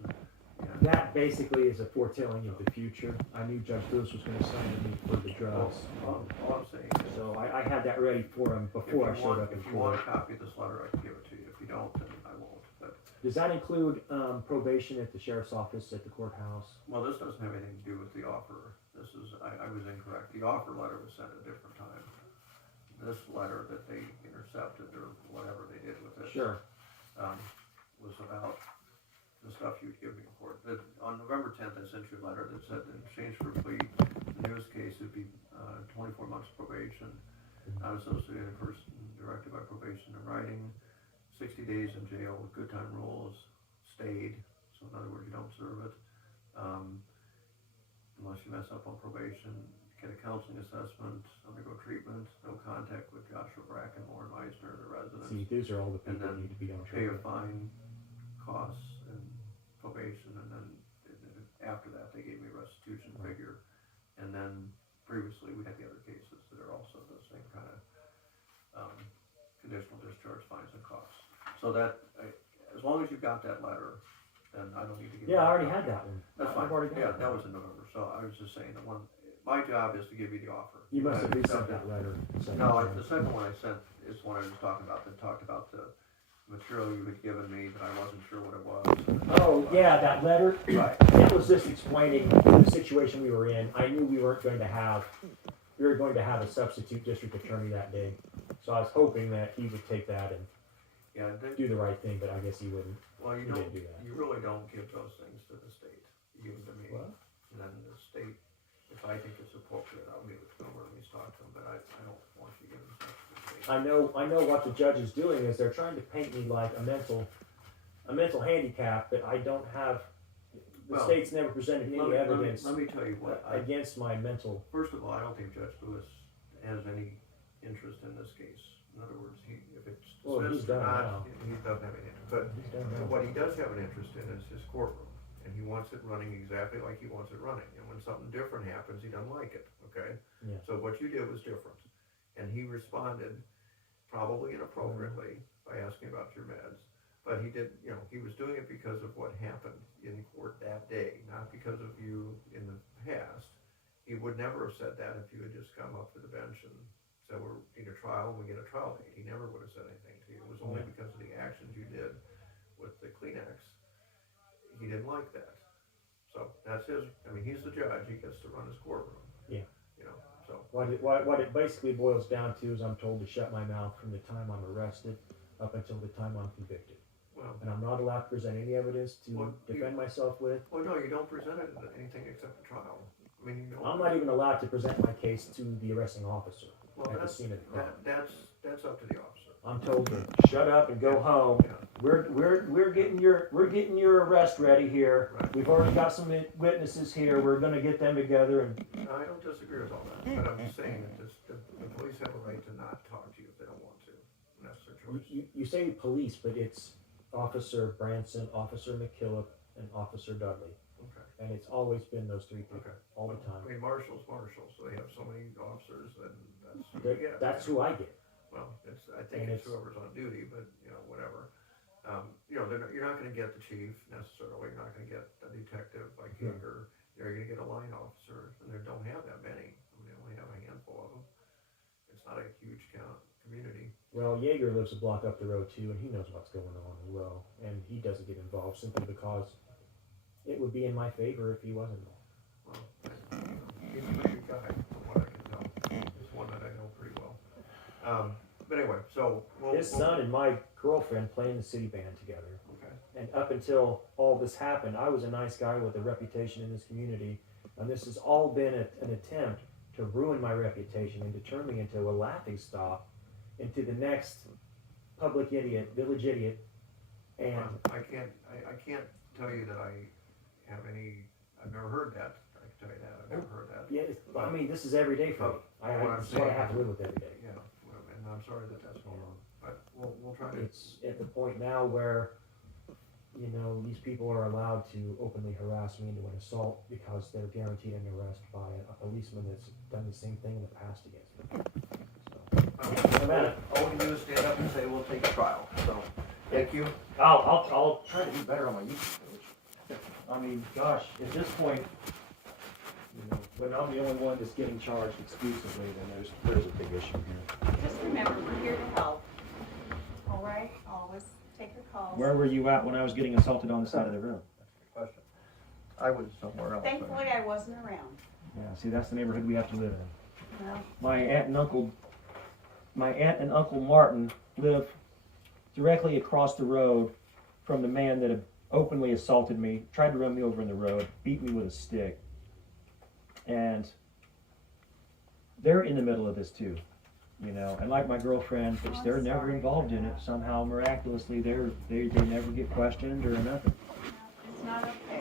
And That basically is a foretelling of the future. I knew Judge Lewis was going to sign me for the drugs. all I'm saying is, So I had that ready for him before I showed up in if you want court. a copy of this letter, I can give it to you. If you don't, then I won't. But, Does that include probation at the sheriff's office, at the courthouse? well, this doesn't have anything to do with the offer. This is, I was incorrect. The offer letter was sent at a different time. This letter that they intercepted, or whatever they did with it, Sure. was about the stuff you'd give me in court. On November 10th, I sent you a letter that said in exchange for a plea, in this case, it'd be 24 months probation, not associated person directed by probation in writing, 60 days in jail with good time rules, stayed, so in other words, you don't serve it, unless you mess up on probation, get a counseling assessment, undergo treatment, no contact with Joshua Brackenmore and Meisner, the residents. See, these are all the And people then that need to be on Pay a trial. fine, costs, and probation, and then after that, they gave me a restitution figure. And then previously, we had the other cases that are also the same kind of conditional discharge, fines, and costs. So that, as long as you got that letter, then I don't need to give you. Yeah, I already a had copy. that one. That's I've fine. already got Yeah, that that one. was in November. So I was just saying, my job is to give you the offer. You must have guys resent accept that it. letter. No, the second one I sent is one I was talking about, that talked about the material you had given me, that I wasn't sure what it was. Oh, yeah, that letter. Right. It was just explaining the situation we were in. I knew we were going to have a substitute district attorney that day. So I was hoping that he would take that and Yeah, do the right thing, but I guess he wouldn't. well, you He didn't do that. you really don't give those things to the state. You give them to me. What? And then the state, if I think it's appropriate, I'll give it to them or at least talk to them, but I don't want you giving stuff to the state. I know what the judge is doing is they're trying to paint me like a mental handicap that I don't have. The Well, state's never presented any evidence Let me tell you what, against my mental. first of all, I don't think Judge Lewis has any interest in this case. In other words, if it's Well, he's dismissed or done not, now. he doesn't have any interest. But He's done now. what he does have an interest in is his courtroom, and he wants it running exactly like he wants it running. And when something different happens, he doesn't like it, okay? Yeah. So what you did was different. And he responded probably inappropriately by asking about your meds. But he did, he was doing it because of what happened in court that day, not because of you in the past. He would never have said that if you had just come up to the bench and said, we need a trial, and we get a trial date. He never would have said anything to you. It was only because of the actions you did with the Kleenex. He didn't like that. So that's his, I mean, he's the judge, he gets to run his courtroom. Yeah. You know, so. What it basically boils down to is I'm told to shut my mouth from the time I'm arrested up until the time I'm convicted. Well, And I'm not allowed to present any evidence to Well, defend myself with. well, no, you don't present it as anything except a trial. I mean, you know. I'm not even allowed to present my case to the arresting officer Well, at the that's, scene of the crime. that's up to the officer. I'm told to shut up and go home. Yeah. We're getting your arrest ready here. Right. We've already got some witnesses here. We're gonna get them together and No, I don't disagree with all that, but I'm just saying that the police have a right to not talk to you if they don't want to, and that's their choice. you say police, but it's Officer Branson, Officer McKillop, and Officer Dudley. Okay. And it's always been those three people Okay. all the I time. mean, marshals, so they have so many officers, and that's who you get. That's who I get. Well, I think And it's whoever's on duty, but, you know, whatever. You know, you're not gonna get the chief necessarily, you're not gonna get a detective like Hager, you're gonna get a line officer, and they don't have that many. I mean, they only have a handful of them. It's not a huge community. Well, Yeager lives a block up the road too, and he knows what's going on as well. And he doesn't get involved simply because it would be in my favor if he wasn't. Well, he's a pretty good guy, from what I can tell. He's one that I know pretty well. But anyway, so His son and my girlfriend play in the city band together. Okay. And up until all this happened, I was a nice guy with a reputation in this community, and this has all been an attempt to ruin my reputation and to turn me into a laughingstock, into the next public idiot, village idiot. And I can't tell you that I have any. I've never heard that. I can tell you that. I've never heard that. yeah, I mean, this is every day for me. It's what I have to live with every day. Yeah, and I'm sorry that that's going on, but we'll try to. It's at the point now where, you know, these people are allowed to openly harass me into an assault because they're guaranteed an arrest by a policeman that's done the same thing in the past against me. So, All we can do is stand up and say we'll take a trial. So, thank you. I'll try to do better on my YouTube page. I mean, gosh, at this point, you know, when I'm the only one that's getting charged exclusively, then there's a big issue here. Just remember, we're here to help. All right, always take your calls. Where were you at when I was getting assaulted on the side of the road? Question. I was somewhere else. Thankfully, I wasn't around. Yeah, see, that's the neighborhood we have to live in. Well, My aunt and Uncle Martin live directly across the road from the man that had openly assaulted me, tried to run me over in the road, beat me with a stick. And they're in the middle of this too, you know. And like my girlfriend, Oh, I'm they're never sorry involved for in it. that. Somehow, miraculously, they never get questioned or nothing. it's not okay.